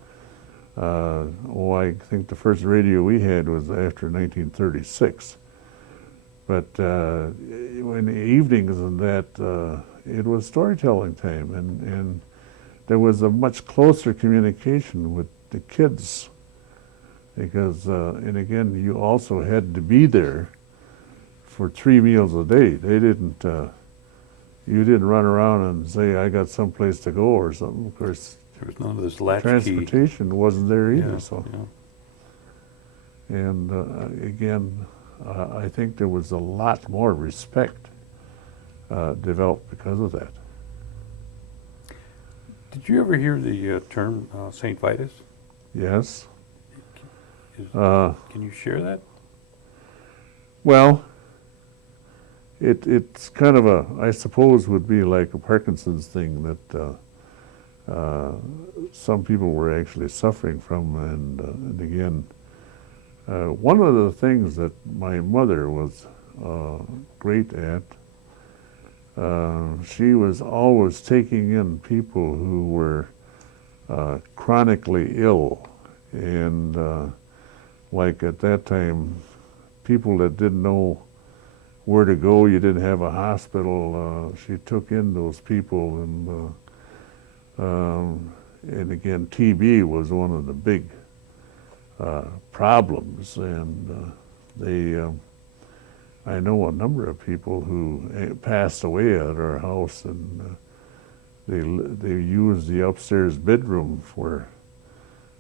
I think the first radio we had was after 1936. But in the evenings and that, it was storytelling time, and there was a much closer communication with the kids because, and again, you also had to be there for 3 meals a day. They didn't, you didn't run around and say, I got someplace to go or something. Of course, There was none of this latchkey. transportation wasn't there either, Yeah, so. yeah. And again, I think there was a lot more respect developed because of that. Did you ever hear the term St. Vitus? Yes. Can you share that? Well, it's kind of I suppose would be like a Parkinson's thing that some people were actually suffering from, and again, one of the things that my mother was great at, she was always taking in people who were chronically ill, and like at that time, people that didn't know where to go, you didn't have a hospital, she took in those people, and again, TB was one of the big problems, and I know a number of people who passed away at our house, and they used the upstairs bedroom for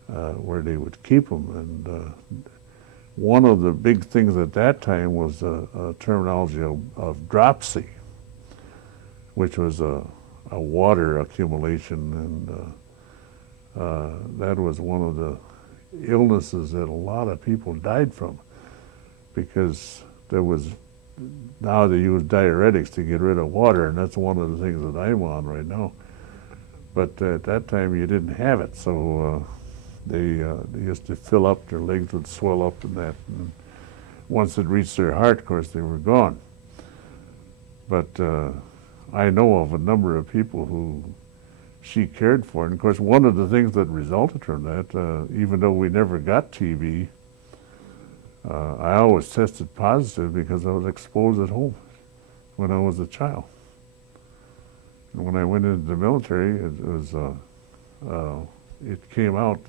where they would keep them, and one of the big things at that time was a terminology of dropsy, which was a water accumulation, and that was one of the illnesses that a lot of people died from, because now they use diuretics to get rid of water, and that's one of the things that I'm on right now. But at that time you didn't have it, so they used to fill up, their legs would swell up and that, and once it reached their heart, of course, they were gone. But I know of a number of people who she cared for, and of course one of the things that resulted from that, even though we never got TB, I always tested positive because I was exposed at home when I was a child. And when I went into the military, it came out,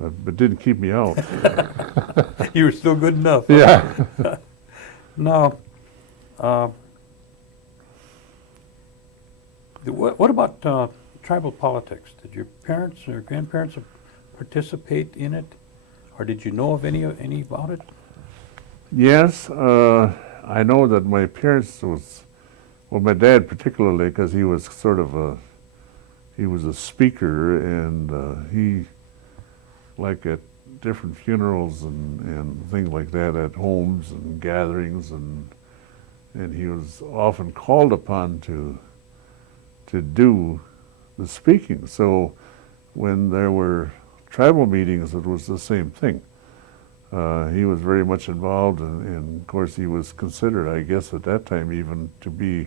but didn't keep me out. You were still good enough. Yeah. Now, what about tribal politics? Did your parents or grandparents participate in it, or did you know of any about it? Yes, I know that my parents well, my dad particularly, because he was sort of he was a speaker, and he, like at different funerals and things like that, at homes and gatherings, and he was often called upon to do the speaking. So when there were tribal meetings, it was the same thing. He was very much involved, and of course he was considered, I guess at that time, even to be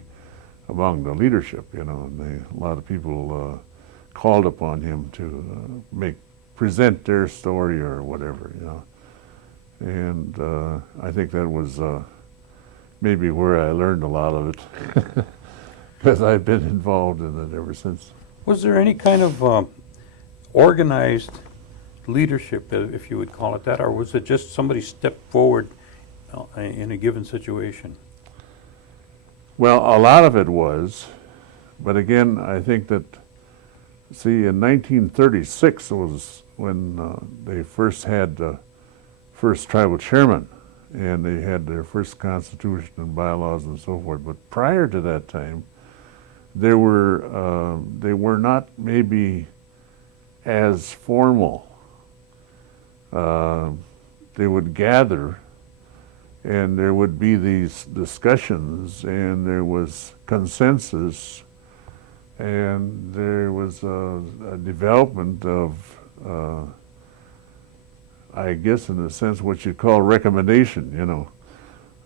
among the leadership, and a lot of people called upon him to present their story or whatever, and I think that was maybe where I learned a lot of it, because I've been involved in it ever since. Was there any kind of organized leadership, if you would call it that, or was it just somebody stepped forward in a given situation? Well, a lot of it was, but again, I think that, see, in 1936 was when they first had the first tribal chairman, and they had their first constitution and bylaws and so forth. But prior to that time, they were not maybe as formal. They would gather, and there would be these discussions, and there was consensus, and there was a development of, I guess in a sense, what you'd call recommendation,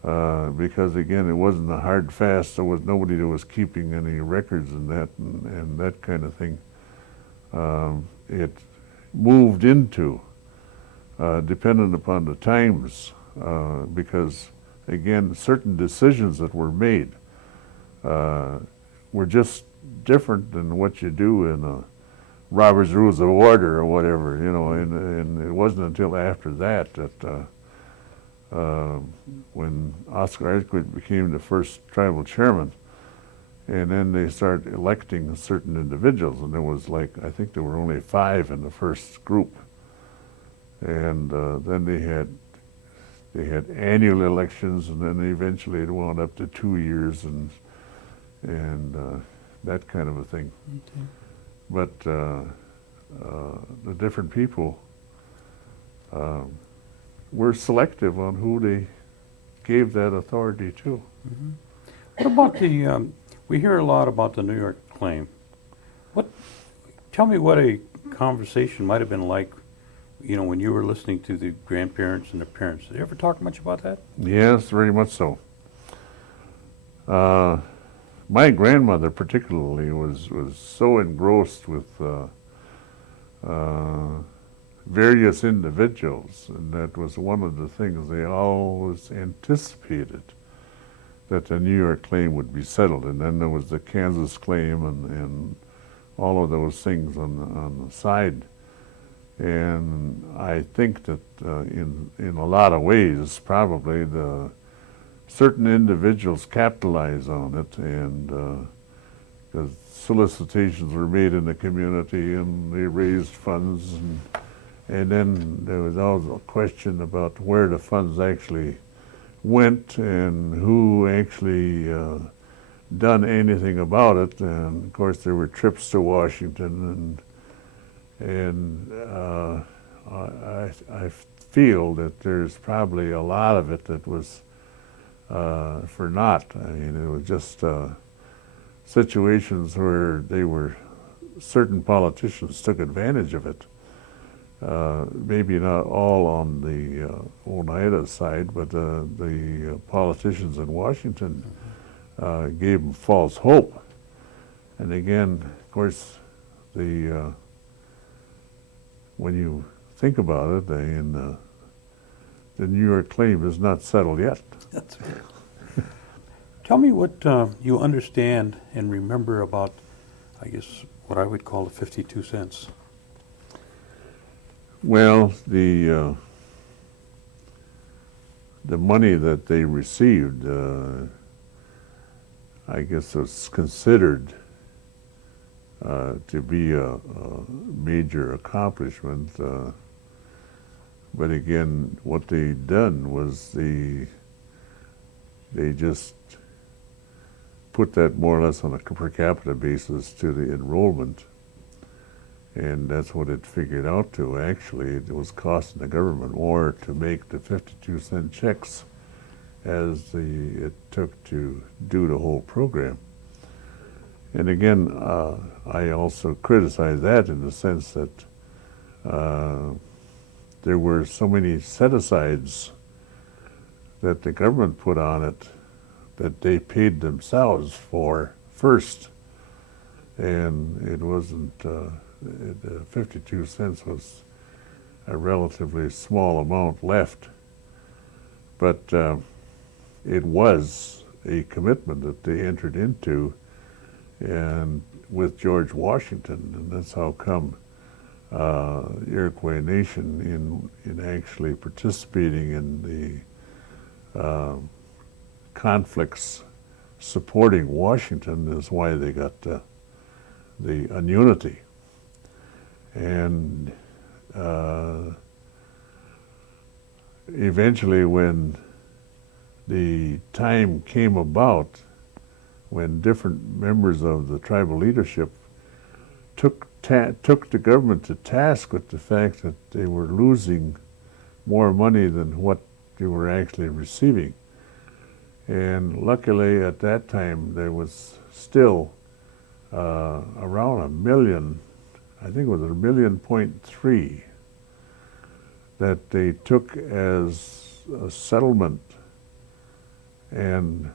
because again, it wasn't a hard fast. There was nobody that was keeping any records and that kind of thing. It moved into, dependent upon the times, because again, certain decisions that were made were just different than what you do in a Robert's Rules of Order or whatever, and it wasn't until after that when Oscar Arquette became the first tribal chairman, and then they started electing certain individuals, and there was I think there were only 5 in the first group, and then they had annual elections, and then eventually it wound up to 2 years and that kind of a thing. Okay. But the different people were selective on who they gave that authority to. What about the, we hear a lot about the New York claim. Tell me what a conversation might have been like, you know, when you were listening to the grandparents and the parents. Did they ever talk much about that? Yes, very much so. My grandmother particularly was so engrossed with various individuals, and that was one of the things they always anticipated, that the New York claim would be settled. And then there was the Kansas claim and all of those things on the side. And I think that in a lot of ways, probably the certain individuals capitalize on it, and because solicitations were made in the community and they raised funds, and then there was always a question about where the funds actually went and who actually done anything about it. And of course there were trips to Washington, and I feel that there's probably a lot of it that was for naught. I mean, it was just situations where certain politicians took advantage of it. Maybe not all on the Oneida side, but the politicians in Washington gave them false hope. And again, of course, when you think about it, the New York claim is not settled yet. That's right. Tell me what you understand and remember about, I guess, what I would call the 52 cents. Well, the money that they received, I guess, was considered to be a major accomplishment. But again, what they done was they just put that more or less on a per capita basis to the enrollment. And that's what it figured out to. Actually, it was costing the government more to make the 52-cent checks as it took to do the whole program. And again, I also criticize that in the sense that there were so many set-asides that the government put on it that they paid themselves for first. And it wasn't, the 52 cents was a relatively small amount left. But it was a commitment that they entered into, and with George Washington, and that's how come Iroquois Nation in actually participating in the conflicts supporting Washington is why they got the unity. And eventually, when the time came about, when different members of the tribal leadership took the government to task with the fact that they were losing more money than what they were actually receiving. And luckily at that time there was still around 1 million, I think it was 1.3 million, that they took as a settlement and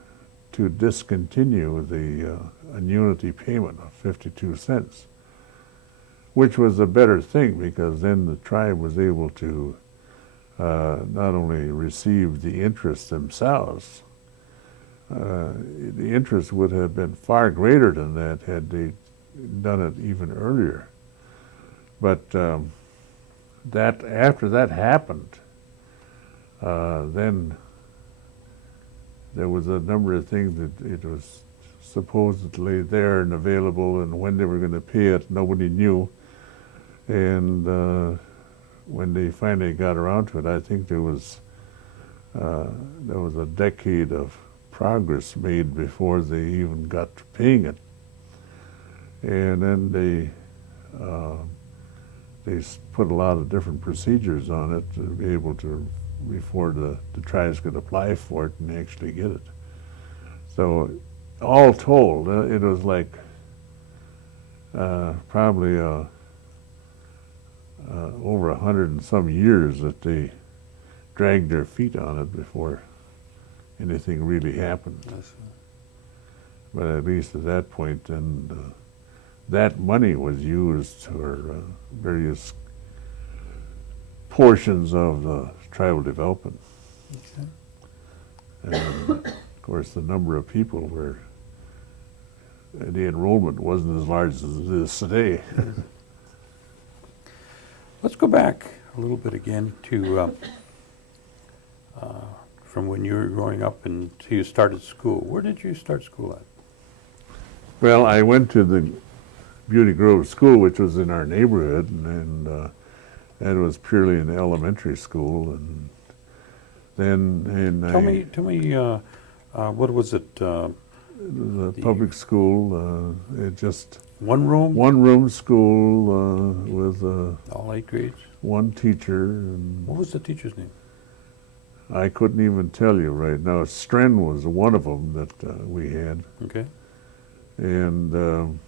to discontinue the annuity payment of 52 cents, which was a better thing, because then the tribe was able to not only receive the interest themselves, the interest would have been far greater than that had they done it even earlier. But that after that happened, then there was a number of things that it was supposedly there and available, and when they were going to pay it, nobody knew. And when they finally got around to it, I think there was a decade of progress made before they even got to paying it. And then put a lot of different procedures on it to be able to, before the tribes could apply for it and actually get it. So all told, it was like probably over 100 and some years that they dragged their feet on it before anything really happened. But at least at that point, and that money was used for various portions of the tribal development. Okay. And of course, the number of people were, the enrollment wasn't as large as it is today. Let's go back a little bit again to from when you were growing up until you started school. Where did you start school at? Well, I went to the Beauty Grove School, which was in our neighborhood, and that was purely an elementary school. And then, Tell me, what was it? The public school, it just One room? one room school with All 8 grades? one teacher, and What was the teacher's name? I couldn't even tell you right now. Stren was one of them that we had, Okay. and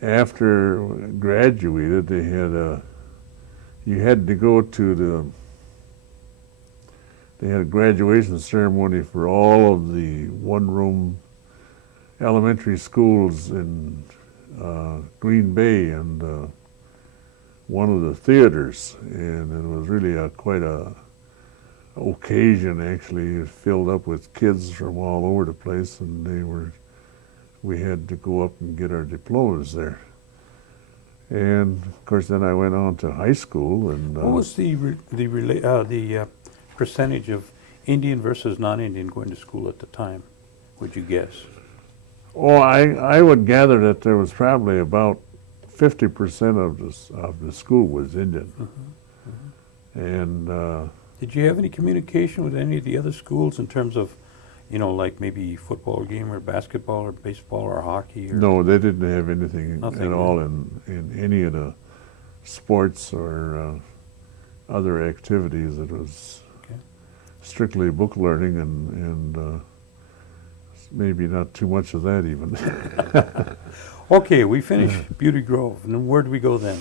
after graduated, they had you had to go to they had a graduation ceremony for all of the one-room elementary schools in Green Bay and one of the theaters, and it was really quite a occasion. Actually, it filled up with kids from all over the place, and we had to go up and get our diplomas there. And of course, then I went on to high school. And What was the percentage of Indian versus non-Indian going to school at the time, would you guess? Oh, I would gather that there was probably about 50% of the school was Indian. And Did you have any communication with any of the other schools in terms of, like maybe football game or basketball or baseball or hockey? Or no, they didn't have anything Nothing, at all in any of the sports or other activities. It was Okay. strictly book learning and maybe not too much of that even. Okay, we finished Beauty Grove, and then where do we go then?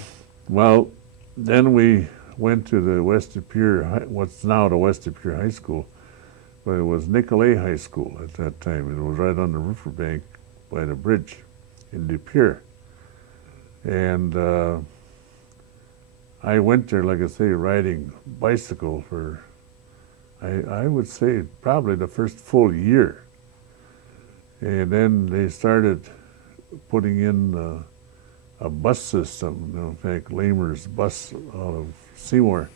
Well, then we went to the West Superior, what's now the West Superior High School, but it was Nicolay High School at that time. It was right on the riverbank by the bridge in De Pere. And I went there, like I say, riding bicycle for, I would say, probably the first full year. And then they started putting in a bus system. In fact, Lamer's bus out of Seymour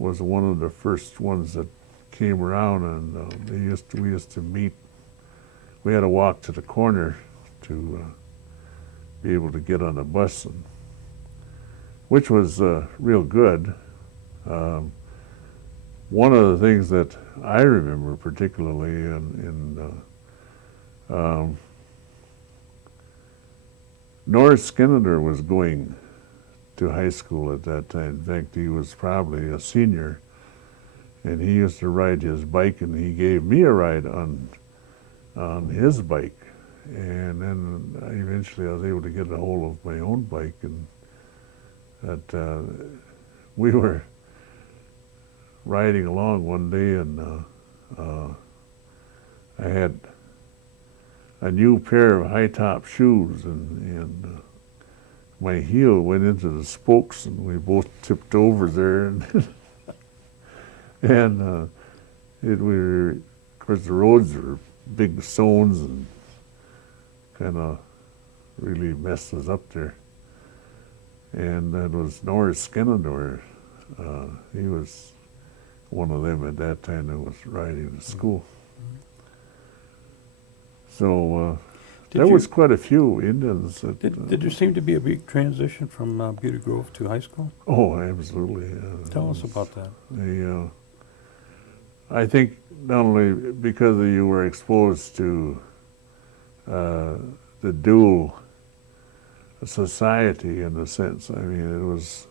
was one of the first ones that came around, and we used to meet. We had to walk to the corner to be able to get on the bus, which was real good. One of the things that I remember particularly Norris Skenandore was going to high school at that time. In fact, he was probably a senior, and he used to ride his bike, and he gave me a ride on his bike. And then eventually I was able to get a hold of my own bike, and that we were riding along one day, and I had a new pair of high-top shoes, and my heel went into the spokes, and we both tipped over there, and of course, the roads were big stones and kind of really messed us up there. And that was Norris Skenandore. He was one of them at that time that was riding to school. So there was quite a few Indians. Did there seem to be a big transition from Beauty Grove to high school? Oh, absolutely. Tell us about that. I think not only because you were exposed to the dual society in a sense. I mean, it was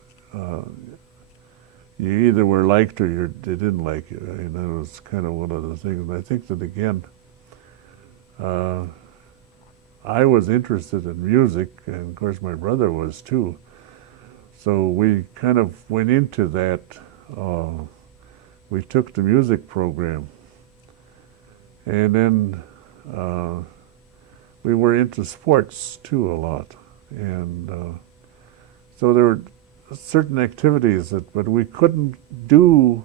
you either were liked or they didn't like you. I mean, that was kind of one of the things. And I think that again, I was interested in music, and of course my brother was too. So we kind of went into that. We took the music program, and then we were into sports too a lot, and so there were certain activities but we couldn't do,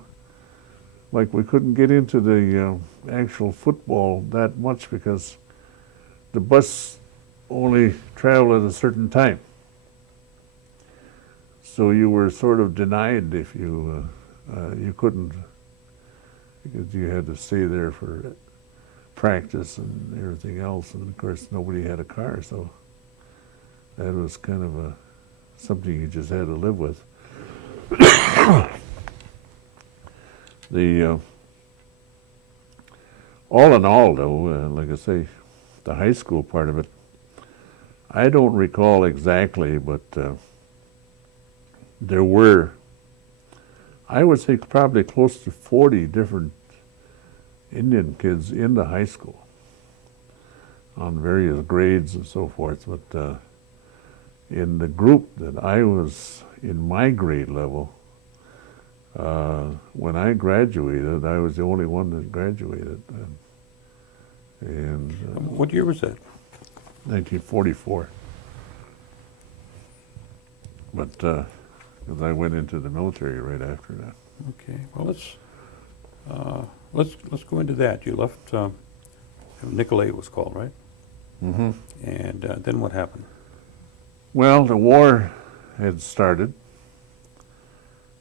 like we couldn't get into the actual football that much because the bus only traveled at a certain time. So you were sort of denied if you couldn't, because you had to stay there for practice and everything else, and of course nobody had a car, so that was kind of something you just had to live with. All in all, though, like I say, the high school part of it, I don't recall exactly, but there were, I would say, probably close to 40 different Indian kids in the high school on various grades and so forth. But in the group that I was in, my grade level, when I graduated, I was the only one that graduated. And What year was that? 1944. But because I went into the military right after that. Okay, well, let's go into that. You left, Nicolay it was called, right? Mm-hmm. And then what happened? Well, the war had started,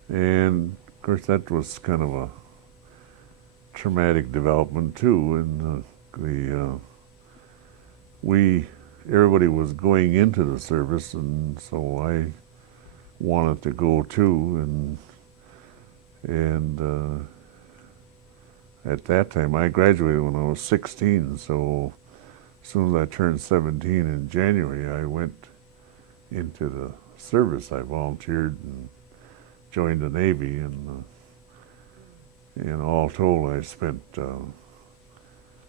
and of course that was kind of a traumatic development too. And everybody was going into the service, and so I wanted to go too. And at that time, I graduated when I was 16. So as soon as I turned 17 in January, I went into the service. I volunteered and joined the Navy, and all told, I spent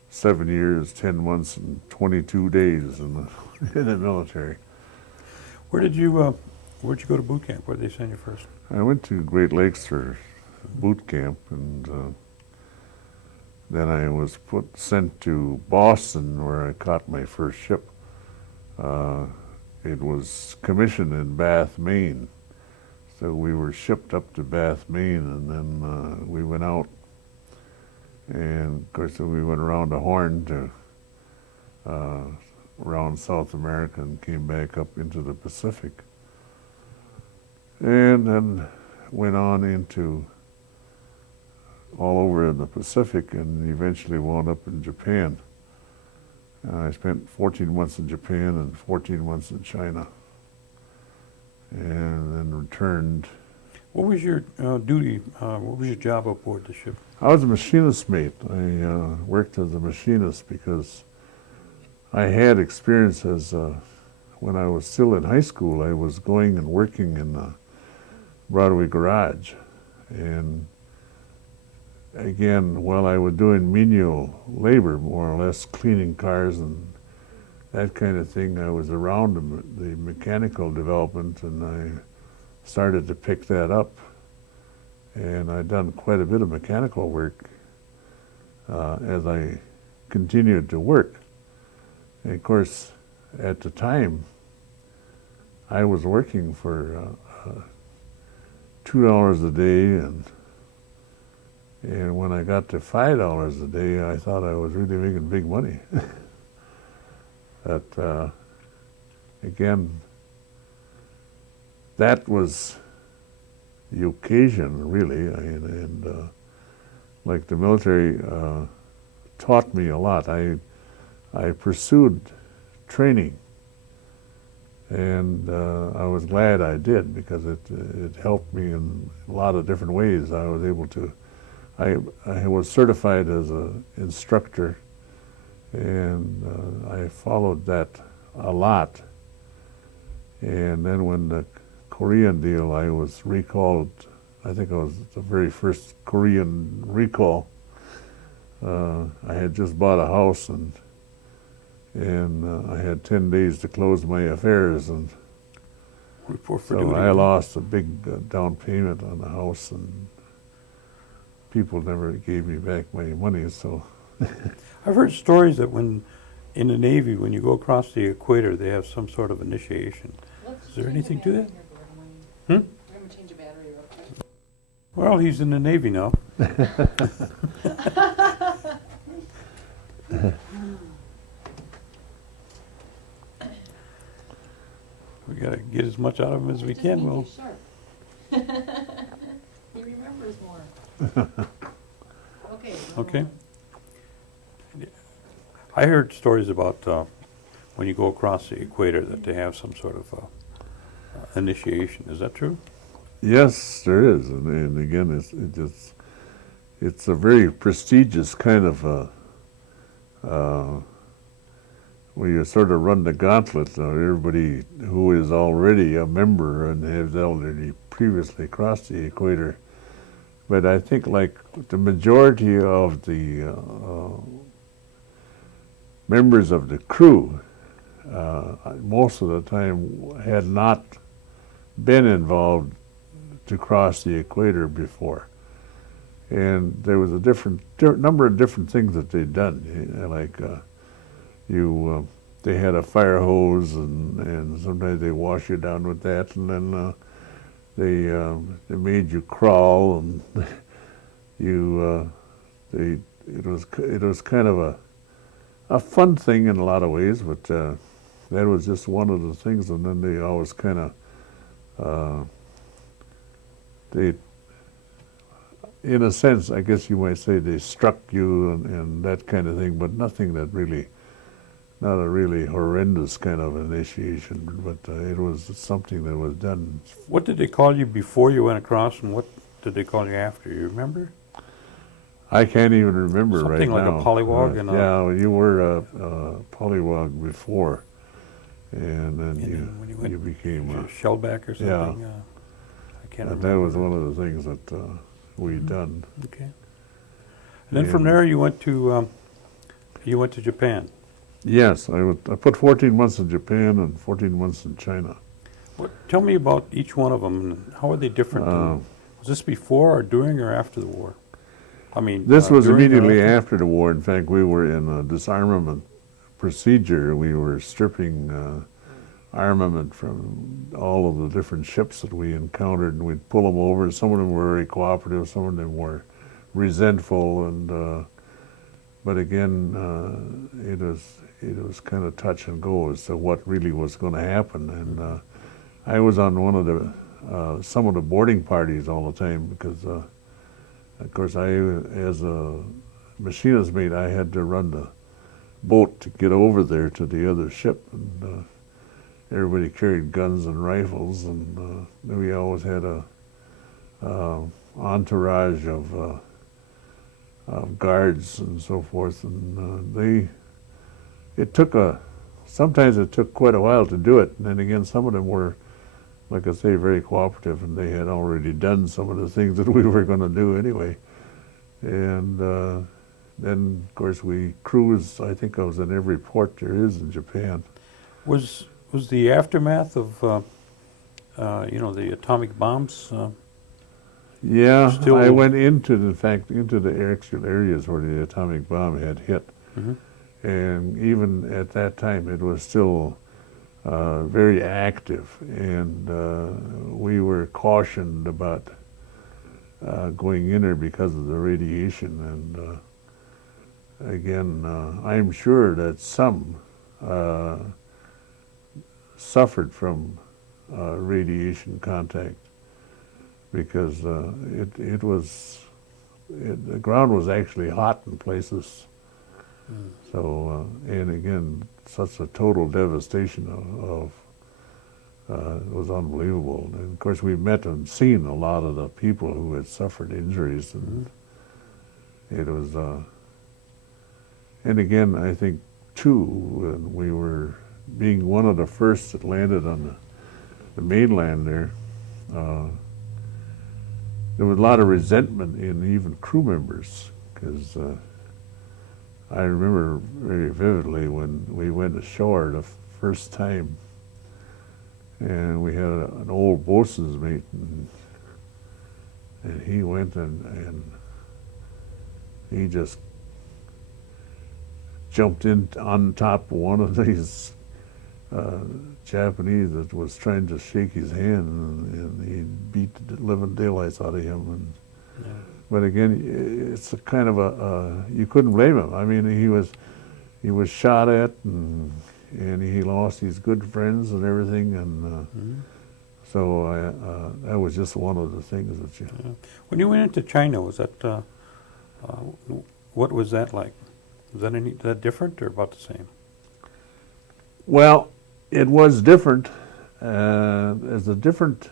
7 years, 10 months, and 22 days in the military. Where'd you go to boot camp? Where did they send you first? I went to Great Lakes for boot camp, and then I was sent to Boston, where I caught my first ship. It was commissioned in Bath, Maine. So we were shipped up to Bath, Maine, and then we went out. And of course, we went around the Horn to around South America and came back up into the Pacific. And then went on into all over in the Pacific and eventually wound up in Japan. I spent 14 months in Japan and 14 months in China, and then returned. What was your duty? What was your job aboard the ship? I was a machinist mate. I worked as a machinist because I had experience as when I was still in high school. I was going and working in the Broadway garage, and again, while I was doing menial labor, more or less cleaning cars and that kind of thing, I was around the mechanical development, and I started to pick that up. And I'd done quite a bit of mechanical work as I continued to work. And of course, at the time, I was working for $2 a day, and when I got to $5 a day, I thought I was really making big money. But again, that was the occasion, really, and like the military taught me a lot. I pursued training, and I was glad I did, because it helped me in a lot of different ways. I was able to, I was certified as an instructor, and I followed that a lot. And then when the Korean deal, I was recalled. I think I was the very first Korean recall. I had just bought a house, and I had 10 days to close my affairs, and Report for so duty. I lost a big down payment on the house, and people never gave me back my money. So I've heard stories that when in the Navy, when you go across the equator, they have some sort of initiation. Let's Is there change anything the to battery that? here, Gordon, when you- Hmm? We're gonna change a battery real quick. Well, he's in the Navy now. We gotta get as much out of him as we It just can. means Well, he's sharp. He remembers more. Okay. go okay. on. I heard stories about when you go across the equator that they have some sort of initiation. Is that true? yes, there is, and again, it's a very prestigious kind of where you sort of run the gauntlet of everybody who is already a member and has already previously crossed the equator. But I think like the majority of the members of the crew, most of the time had not been involved to cross the equator before. And there was a number of different things that they'd done, like they had a fire hose, and sometimes they wash you down with that, and then they made you crawl, and it was kind of a fun thing in a lot of ways, but that was just one of the things. And then they always kind of they, in a sense, I guess you might say, they struck you and that kind of thing, but nothing that really, not a really horrendous kind of initiation, but it was something that was done. What did they call you before you went across, and what did they call you after? You remember? I can't even remember Something right like a now. polywog and a- yeah, you were a polywog before, and then then when you went- you became a, Shellback or something? Yeah. I can't and remember. that was one of the things that we'd done. Okay. And then from And- there, you went to Japan. Yes, I put 14 months in Japan and 14 months in China. Tell me about each one of them, and how are they different? Was this before or during or after the war? I mean, This was during or immediately after the war. In fact, we were in a disarmament procedure. We were stripping armament from all of the different ships that we encountered, and we'd pull them over. Some of them were very cooperative, some of them were resentful, and but again, it was kind of touch and go as to what really was going to happen. And I was on one of the some of the boarding parties all the time because, of course, as a machinist mate, I had to run the boat to get over there to the other ship, and everybody carried guns and rifles, and we always had a entourage of guards and so forth, and sometimes it took quite a while to do it, and then again some of them were, like I say, very cooperative, and they had already done some of the things that we were going to do anyway. And then of course we cruised. I think I was in every port there is in Japan. Was the aftermath of the atomic bombs? Yeah, Still- I went into the actual areas where the atomic bomb had hit. Mhm. And even at that time, it was still very active, and we were cautioned about going in there because of the radiation. And again, I'm sure that some suffered from radiation contact because the ground was actually hot in places. So, and again, such a total devastation it was unbelievable. And of course, we met and seen a lot of the people who had suffered injuries, and it was, and again, I think too, when we were being one of the first that landed on the mainland there, there was a lot of resentment in even crew members, because I remember very vividly when we went ashore the first time, and we had an old boatswain's mate, and he went and he just jumped in on top of one of these Japanese that was trying to shake his hand, and he beat the living daylights out of him. And, Yeah. but again, it's a kind of you couldn't blame him. I mean, he was shot at, and he lost his good friends and everything, and so that was just one of the things that you. Yeah. When you went into China, was that what was that like? Was that different or about the same? Well, it was different. As a different,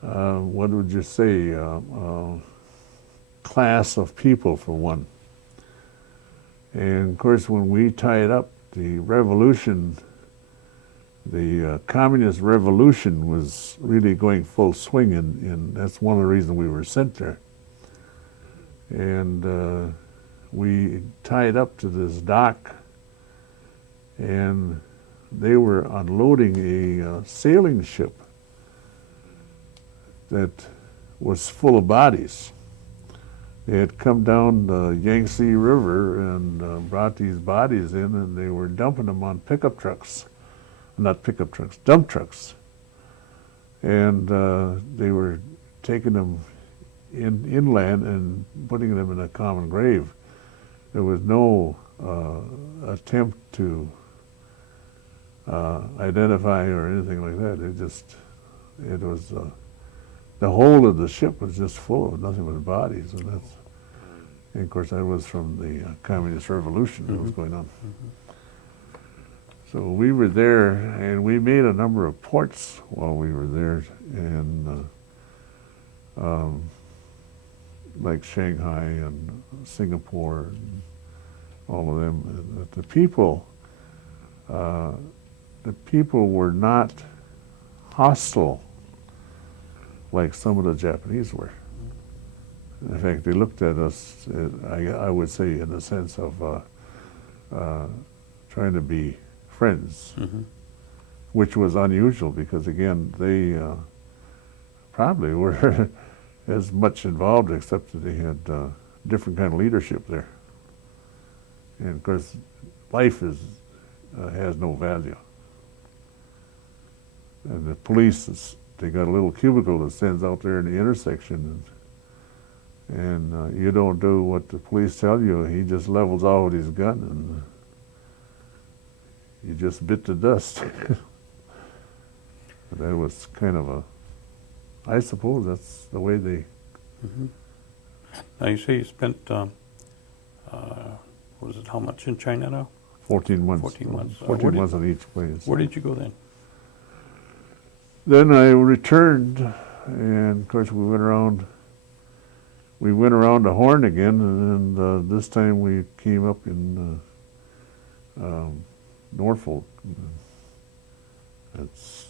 what would you say, class of people, for one. And of course, when we tied up, the revolution, the communist revolution was really going full swing, and that's one of the reasons we were sent there. And we tied up to this dock, and they were unloading a sailing ship that was full of bodies. They had come down the Yangtze River and brought these bodies in, and they were dumping them on pickup trucks. Not pickup trucks, dump trucks. And they were taking them inland and putting them in a common grave. There was no attempt to identify or anything like that. It was, the whole of the ship was just full of nothing but bodies, and of course that was from the communist revolution that was going on. So we were there, and we made a number of ports while we were there, and like Shanghai and Singapore, and all of them. And the people were not hostile like some of the Japanese were. In fact, they looked at us, I would say, in the sense of trying to be friends, which was unusual because, again, they probably were as much involved, except that they had different kind of leadership there. And of course, life has no value. And the police, they got a little cubicle that stands out there in the intersection, and you don't do what the police tell you, he just levels off with his gun, and you just bit the dust. But that was kind of I suppose that's the way they. Now you say you spent, was it how much in China now? 14 months. 14 months. 14 months on each place. Where did you go then? Then I returned, and of course we went around the Horn again, and this time we came up in Norfolk. That's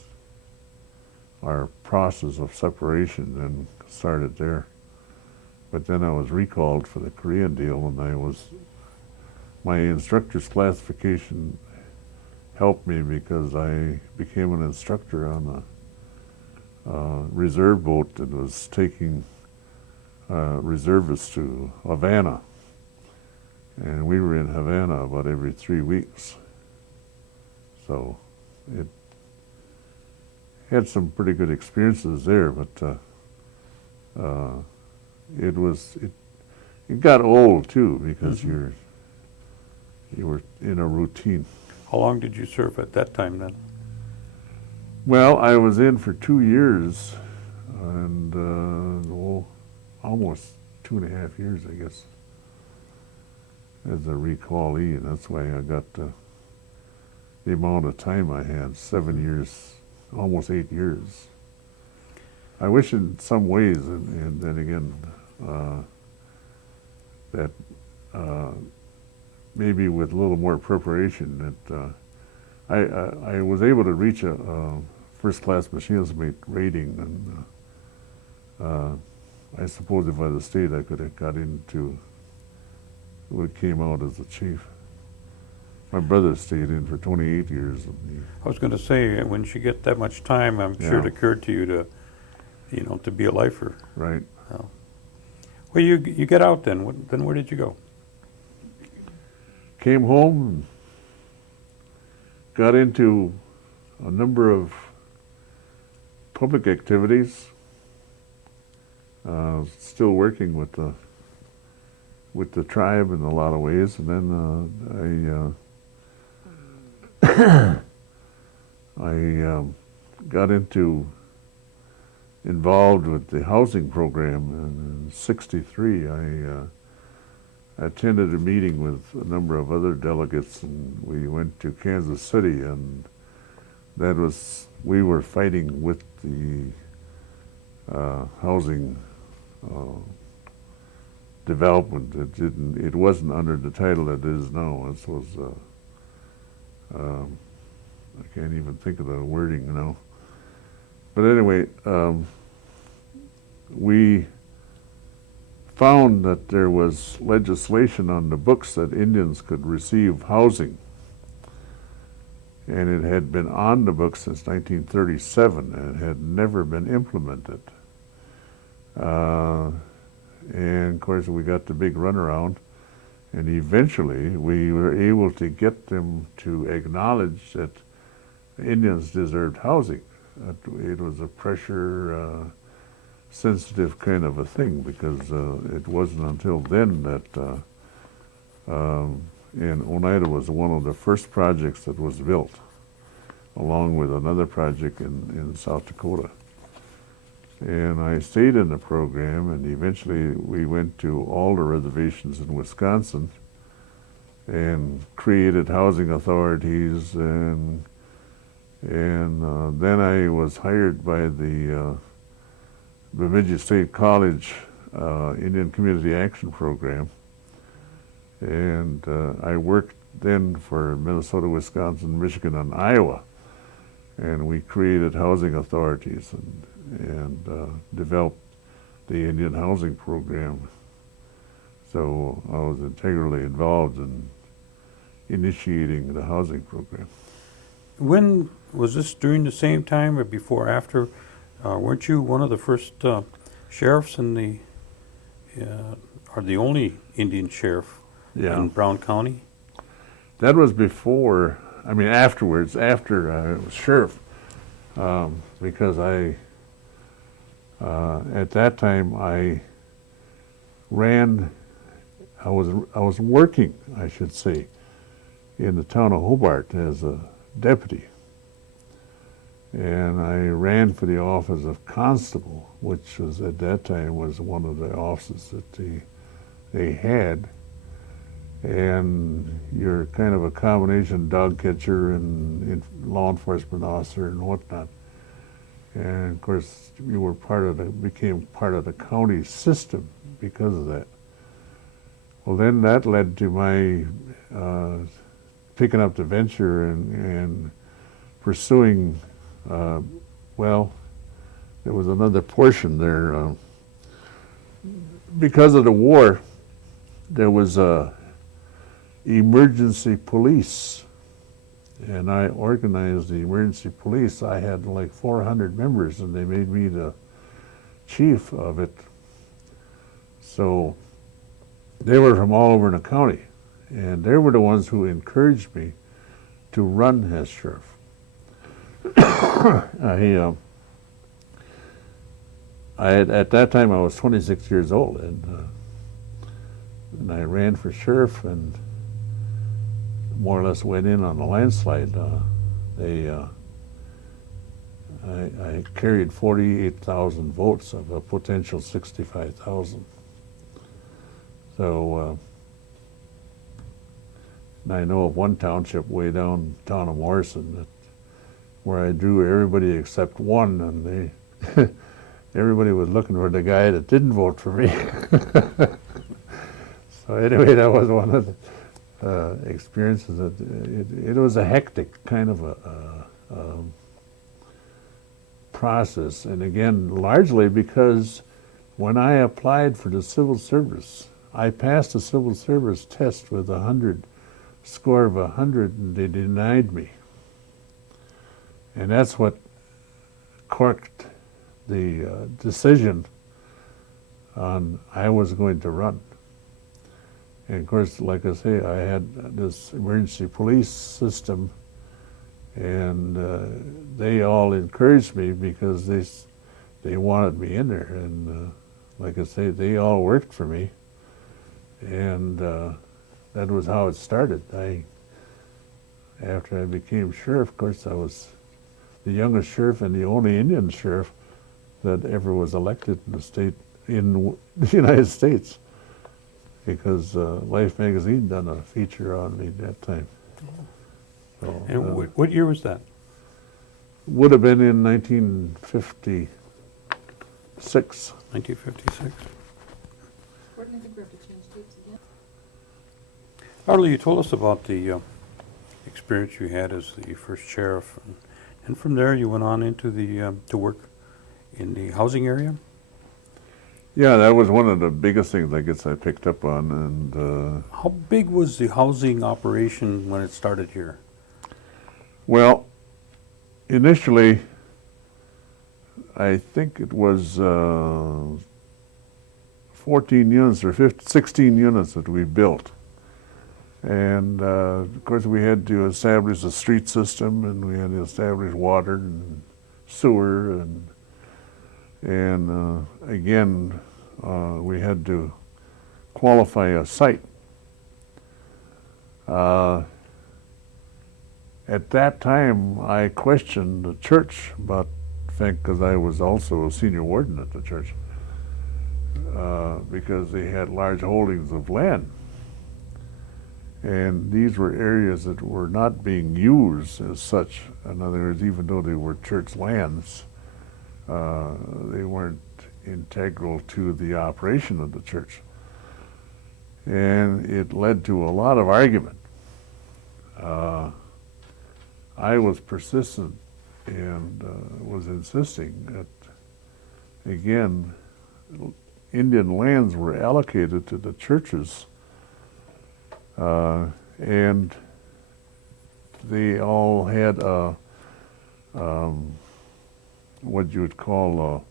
our process of separation then started there. But then I was recalled for the Korean deal, and my instructor's classification helped me because I became an instructor on a reserve boat that was taking reservists to Havana. And we were in Havana about every 3 weeks. So it had some pretty good experiences there, but it got old too, because you were in a routine. How long did you serve at that time then? Well, I was in for 2 years, and almost 2.5 years, I guess, as a recallee, and that's why I got the amount of time I had, 7 years, almost 8 years. I wish in some ways, and then again, that maybe with a little more preparation, that I was able to reach a first-class machinist mate rating, and I suppose if I had stayed, I could have got into what came out as a chief. My brother stayed in for 28 years. And I was going to say, when you get that much time, I'm sure it Yeah. occurred to you to, to be a lifer. right. Oh. Well, you get out then. Then where did you go? Came home and got into a number of public activities. Still working with the tribe in a lot of ways, and then I got involved with the housing program. And in '63, I attended a meeting with a number of other delegates, and we went to Kansas City, and we were fighting with the housing development. It wasn't under the title it is now. It was, I can't even think of the wording now. But anyway, we found that there was legislation on the books that Indians could receive housing. And it had been on the books since 1937 and had never been implemented. And of course we got the big runaround, and eventually we were able to get them to acknowledge that Indians deserved housing. It was a pressure sensitive kind of a thing, because it wasn't until then that and Oneida was one of the first projects that was built, along with another project in South Dakota. And I stayed in the program, and eventually we went to all the reservations in Wisconsin and created housing authorities, and then I was hired by the Bemidji State College Indian Community Action Program, and I worked then for Minnesota, Wisconsin, Michigan, and Iowa, and we created housing authorities and developed the Indian housing program. So I was integrally involved in initiating the housing program. When was this, during the same time or before, after? Weren't you one of the first sheriffs in the, or the only Indian sheriff in Brown County? That was before, afterwards, after I was sheriff, because at that time I was working, I should say, in the town of Hobart as a deputy. And I ran for the office of constable, which was at that time was one of the offices that they had. And you're kind of a combination dog catcher and law enforcement officer and whatnot. And of course, you were became part of the county system because of that. Well, then that led to my picking up the venture and pursuing. There was another portion there. Because of the war, there was emergency police, and I organized the emergency police. I had like 400 members, and they made me the chief of it. So they were from all over the county, and they were the ones who encouraged me to run as sheriff. At that time I was 26 years old, and I ran for sheriff and more or less went in on a landslide. I carried 48,000 votes of a potential 65,000. So and I know of one township way downtown of Morrison that where I drew everybody except one, and everybody was looking for the guy that didn't vote for me. So anyway, that was one of the experiences. That it was a hectic kind of process, and again, largely because when I applied for the civil service, I passed the civil service test with a score of 100, and they denied me. And that's what corked the decision on I was going to run. And of course, like I say, I had this emergency police system, and they all encouraged me because they wanted me in there. And like I say, they all worked for me, and that was how it started. After I became sheriff, of course, I was the youngest sheriff and the only Indian sheriff that ever was elected in the United States, because Life magazine done a feature on me that time. So, And what year was that? would have been in 1956. 1956. Gordon, I think we have to change dates again. Artley, you told us about the experience you had as the first sheriff, and from there you went on into the to work in the housing area. Yeah, that was one of the biggest things I guess I picked up on. And How big was the housing operation when it started here? well, initially, I think it was 14 units or 16 units that we built. And of course, we had to establish a street system, and we had to establish water and sewer, and again, we had to qualify a site. At that time, I questioned the church about the fact, because I was also a senior warden at the church, because they had large holdings of land. And these were areas that were not being used as such. In other words, even though they were church lands, they weren't integral to the operation of the church. And it led to a lot of argument. I was persistent and was insisting that, again, Indian lands were allocated to the churches, and they all had what you would call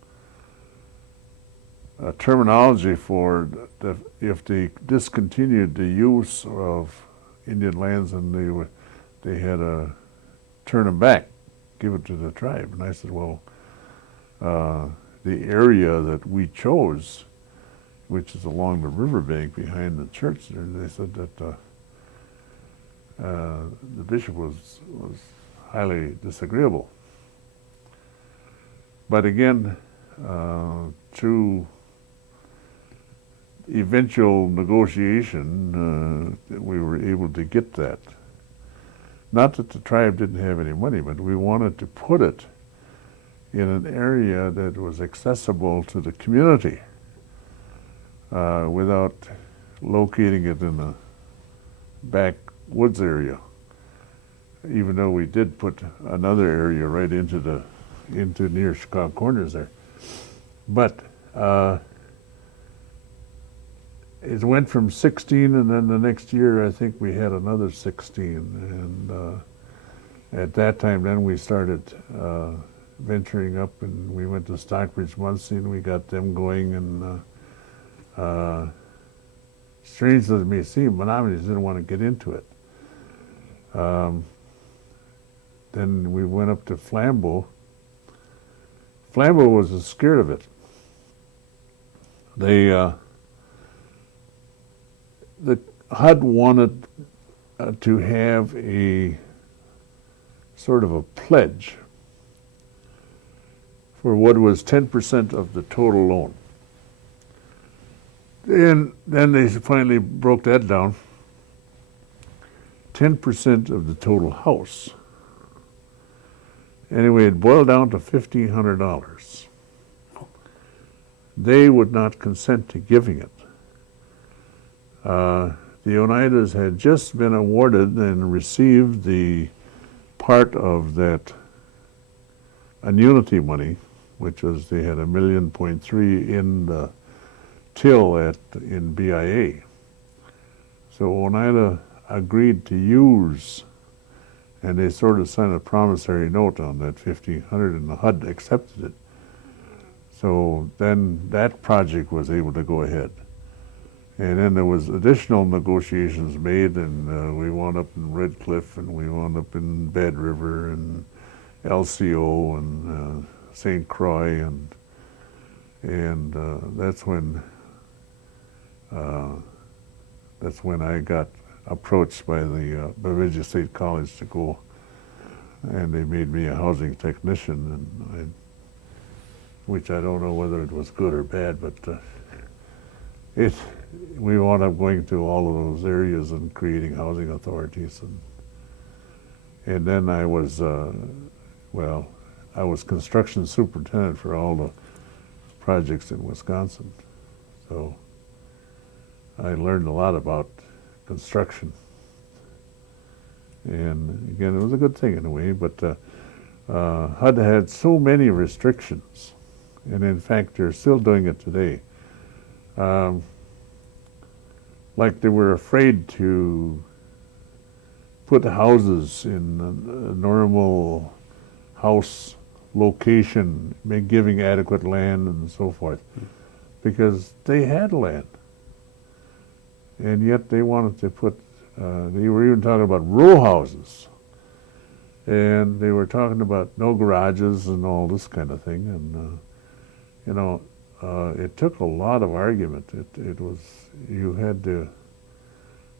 a terminology for if they discontinued the use of Indian lands, and they had to turn them back, give it to the tribe. And I said, well, the area that we chose, which is along the riverbank behind the church there, they said that the bishop was highly disagreeable. But again, through eventual negotiation, we were able to get that. Not that the tribe didn't have any money, but we wanted to put it in an area that was accessible to the community, without locating it in the backwoods area, even though we did put another area right into near Chicago Corners there. But it went from 16, and then the next year I think we had another 16. And at that time then we started venturing up, and we went to Stockbridge, Muncie, and we got them going. And strange as it may seem, Menominee didn't want to get into it. Then we went up to Flambeau. Flambeau was scared of it. The HUD wanted to have a sort of a pledge for what was 10% of the total loan. And then they finally broke that down. 10% of the total house. Anyway, it boiled down to $1,500. They would not consent to giving it. The Oneidas had just been awarded and received the part of that annuity money, which was they had $1.3 million in the till in BIA. So Oneida agreed to use, and they sort of signed a promissory note on that 1,500, and the HUD accepted it. So then that project was able to go ahead. And then there was additional negotiations made, and we wound up in Red Cliff, and we wound up in Bad River, and LCO, and St. Croix, and that's when I got approached by the Bemidji State College to go, and they made me a housing technician, and which I don't know whether it was good or bad, but we wound up going to all of those areas and creating housing authorities, and then I was I was construction superintendent for all the projects in Wisconsin, so I learned a lot about construction, and again, it was a good thing in a way, but HUD had so many restrictions, and in fact, they're still doing it today. Like they were afraid to put houses in a normal house location, giving adequate land and so forth, because they had land. And yet they wanted to put, they were even talking about row houses. And they were talking about no garages and all this kind of thing. And, you know, it took a lot of argument. It was, you had to,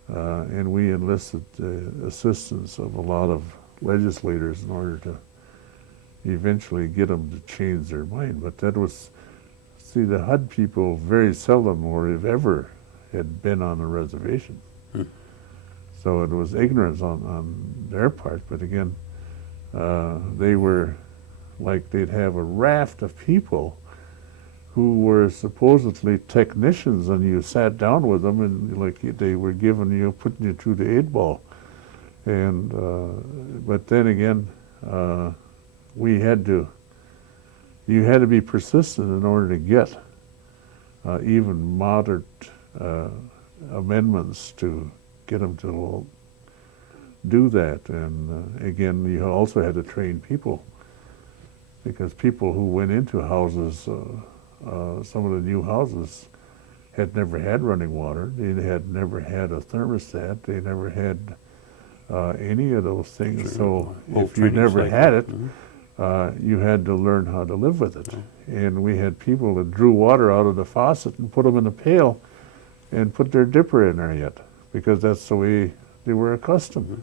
and we enlisted the assistance of a lot of legislators in order to eventually get them to change their mind. But that was, see, the HUD people very seldom or if ever had been on a reservation. So it was ignorance on their part, but again, they were like they'd have a raft of people who were supposedly technicians, and you sat down with them and like they were giving you, putting you through the 8-ball. And but then again, you had to be persistent in order to get even moderate amendments to get them to do that. And again, you also had to train people, because people who went into houses, some of the new houses had never had running water, they had never had a thermostat, they never had any of those things. So if you never had it, you had to learn how to live with it. And we had people that drew water out of the faucet and put them in a pail and put their dipper in there yet, because that's the way they were accustomed.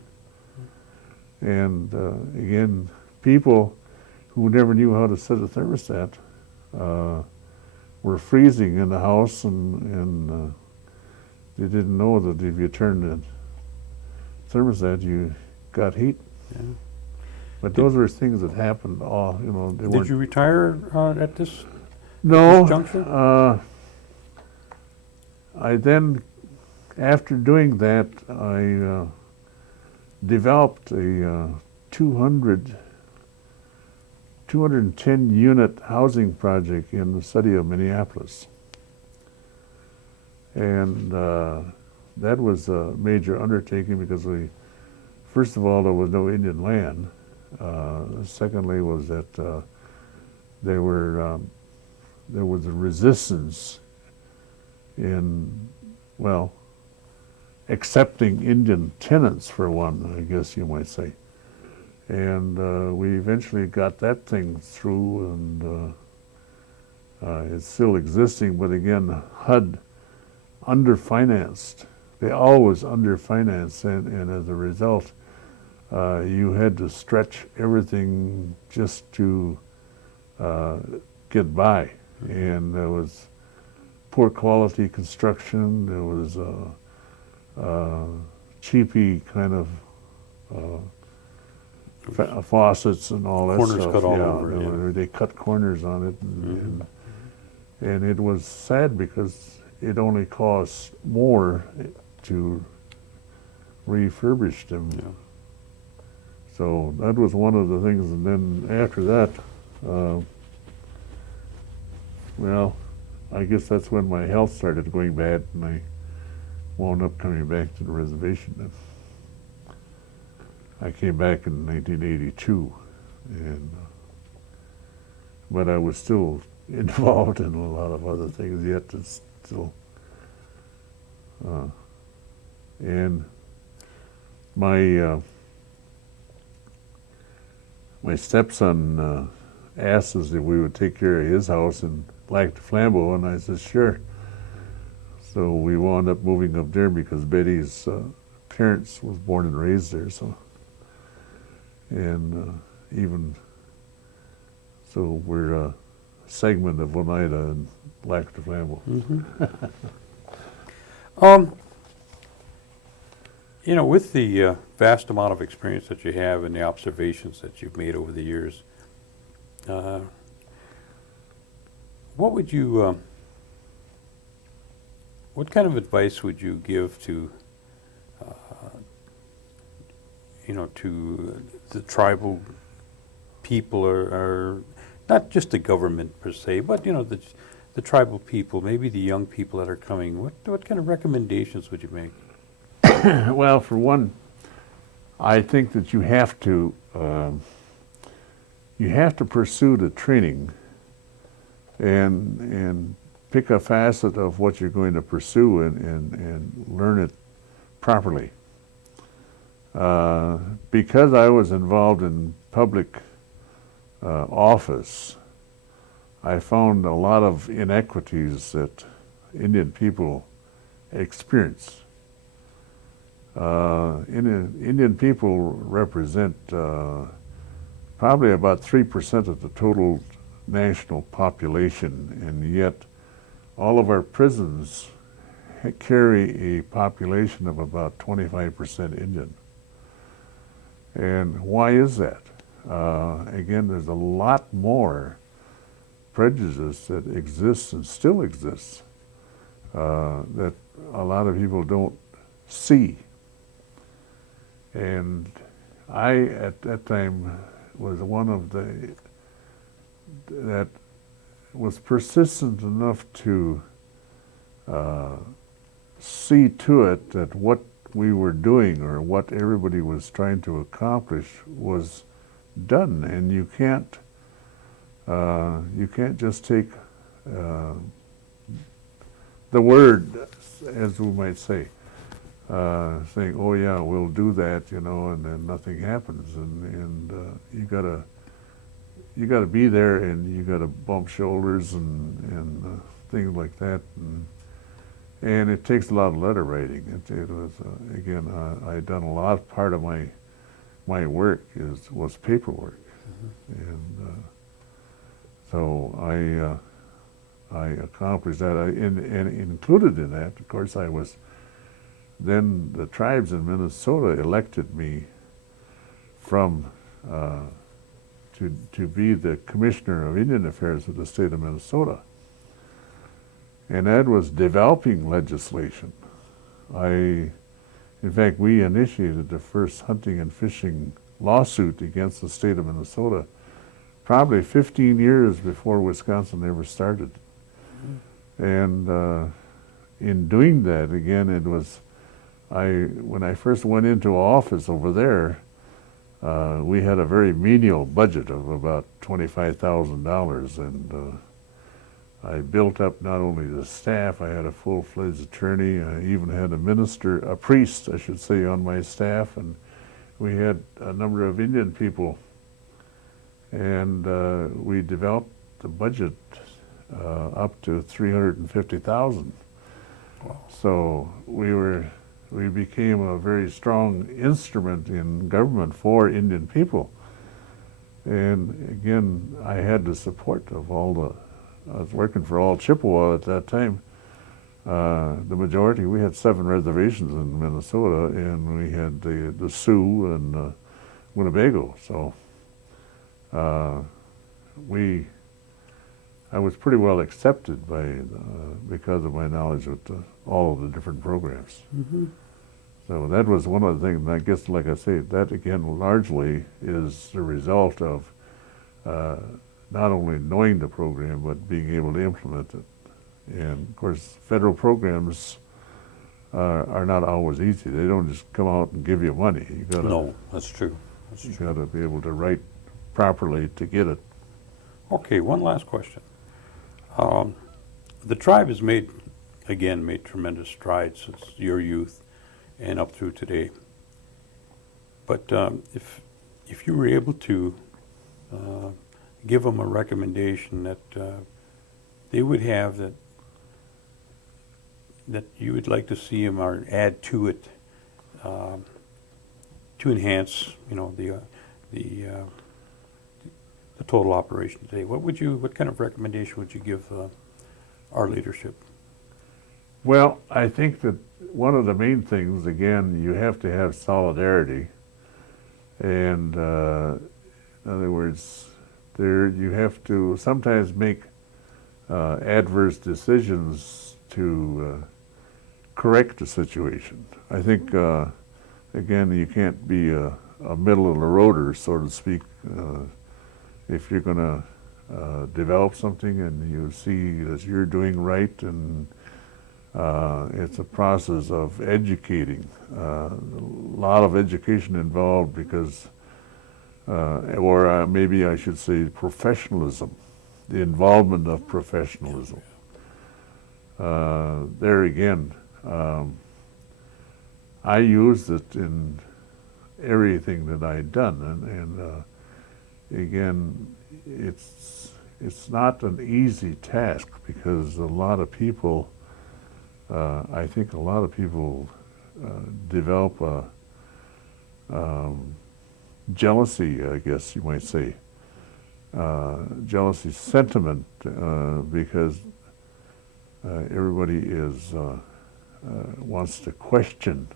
And again, people who never knew how to set a thermostat were freezing in the house, and they didn't know that if you turned the thermostat, you got heat. Yeah. But those were things that happened. All you know. They did you retire at this? No. This juncture? I then, after doing that, I developed a 210 unit housing project in the city of Minneapolis. And that was a major undertaking because first of all, there was no Indian land. Secondly was that there was a resistance in, well, accepting Indian tenants for one, I guess you might say. And we eventually got that thing through, and it's still existing, but again, HUD underfinanced. They always underfinanced, and as a result, you had to stretch everything just to get by. And there was poor quality construction, there was cheapy kind of faucets and all that corners stuff. Cut all over, they cut corners on it, and it was sad because it only cost more to refurbish them. Yeah. So that was one of the things, and then after that, Well, I guess that's when my health started going bad, and I wound up coming back to the reservation. And I came back in 1982, and but I was still involved in a lot of other things yet. It's still, and my my stepson asked us if we would take care of his house in Lac du Flambeau, and I said sure. So we wound up moving up there because Betty's parents was born and raised there. So, and even so, we're a segment of Oneida and Lac du Flambeau. You know, with the vast amount of experience that you have and the observations that you've made over the years, what would you, what kind of advice would you give to, you know, to the tribal people, or not just the government per se, but you know, the tribal people, maybe the young people that are coming? What kind of recommendations would you make? Well, for one, I think that you have to pursue the training and pick a facet of what you're going to pursue and learn it properly. Because I was involved in public office, I found a lot of inequities that Indian people experience. Indian people represent probably about 3% of the total national population, and yet all of our prisons carry a population of about 25% Indian. And why is that? Again, there's a lot more prejudice that exists and still exists that a lot of people don't see. And I, at that time, was one of the that was persistent enough to see to it that what we were doing or what everybody was trying to accomplish was done. And you can't just take the word, as we might say, saying, "Oh yeah, we'll do that," you know, and then nothing happens. And you gotta be there, and you gotta bump shoulders and things like that. And it takes a lot of letter writing. It was again, I done a lot. Part of my work was paperwork, and so I accomplished that. And included in that, of course, I was. Then the tribes in Minnesota elected me from to be the Commissioner of Indian Affairs of the state of Minnesota. And that was developing legislation. In fact, we initiated the first hunting and fishing lawsuit against the state of Minnesota probably 15 years before Wisconsin ever started. And in doing that, again, it was, when I first went into office over there, we had a very menial budget of about $25,000, and I built up not only the staff, I had a full-fledged attorney, I even had a priest, I should say, on my staff, and we had a number of Indian people, and we developed the budget up to $350,000. Wow. So we became a very strong instrument in government for Indian people. And again, I had the support of I was working for all Chippewa at that time. The majority, we had 7 reservations in Minnesota, and we had the Sioux and Winnebago. So I was pretty well accepted because of my knowledge of all of the different programs. So that was one of the things, and I guess, like I say, that again largely is the result of not only knowing the program, but being able to implement it. And of course, federal programs are not always easy. They don't just come out and give you money. You gotta, No, that's true. That's you true. gotta be able to write properly to get it. Okay, one last question. The tribe has made tremendous strides since your youth and up through today. But if you were able to give them a recommendation that they would have that you would like to see them or add to it to enhance, the total operation today, what kind of recommendation would you give our leadership? Well, I think that one of the main things, again, you have to have solidarity. And in other words, you have to sometimes make adverse decisions to correct the situation. I think, again, you can't be a middle of the roader, so to speak. If you're going to develop something and you see that you're doing right, and it's a process of educating. A lot of education involved because, or maybe I should say professionalism, the involvement of professionalism. There again, I used it in everything that I'd done, and again, it's not an easy task because a lot of people, I think a lot of people develop a jealousy, I guess you might say, jealousy sentiment because everybody wants to question.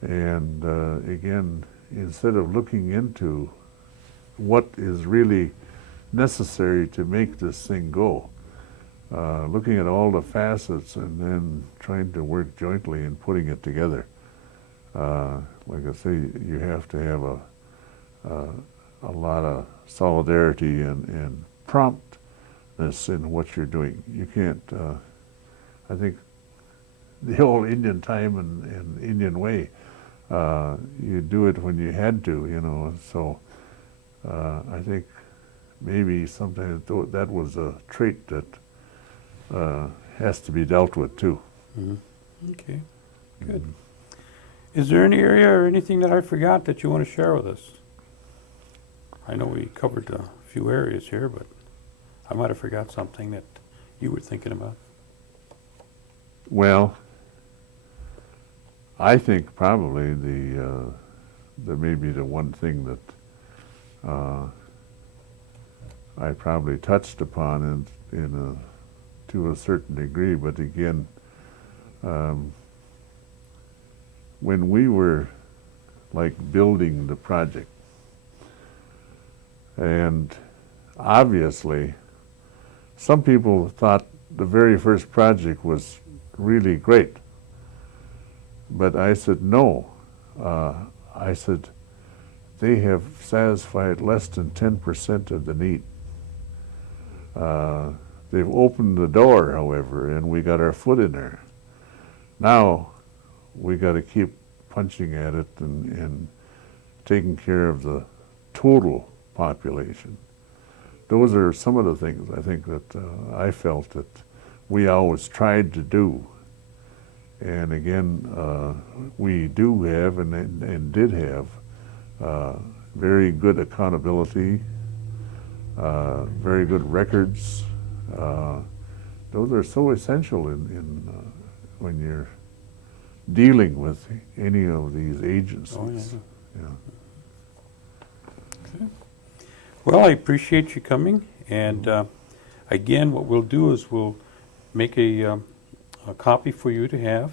And again, instead of looking into what is really necessary to make this thing go, looking at all the facets and then trying to work jointly and putting it together. Like I say, you have to have a lot of solidarity and promptness in what you're doing. You can't, I think the old Indian time and Indian way, you do it when you had to, so I think maybe sometimes that was a trait that has to be dealt with too. Mm-hmm. Okay, good. Is there any area or anything that I forgot that you want to share with us? I know we covered a few areas here, but I might have forgot something that you were thinking about. Well, I think probably maybe the one thing that I probably touched upon to a certain degree, but again, when we were like building the project, and obviously some people thought the very first project was really great, but I said no. I said they have satisfied less than 10% of the need. They've opened the door, however, and we got our foot in there. Now we got to keep punching at it and taking care of the total population. Those are some of the things I think that I felt that we always tried to do. And again, we do have and did have very good accountability, very good records. Those are so essential in when you're dealing with any of these agencies. Oh, yeah. Yeah. Okay. Well, I appreciate you coming, and again, what we'll do is we'll make a copy for you to have,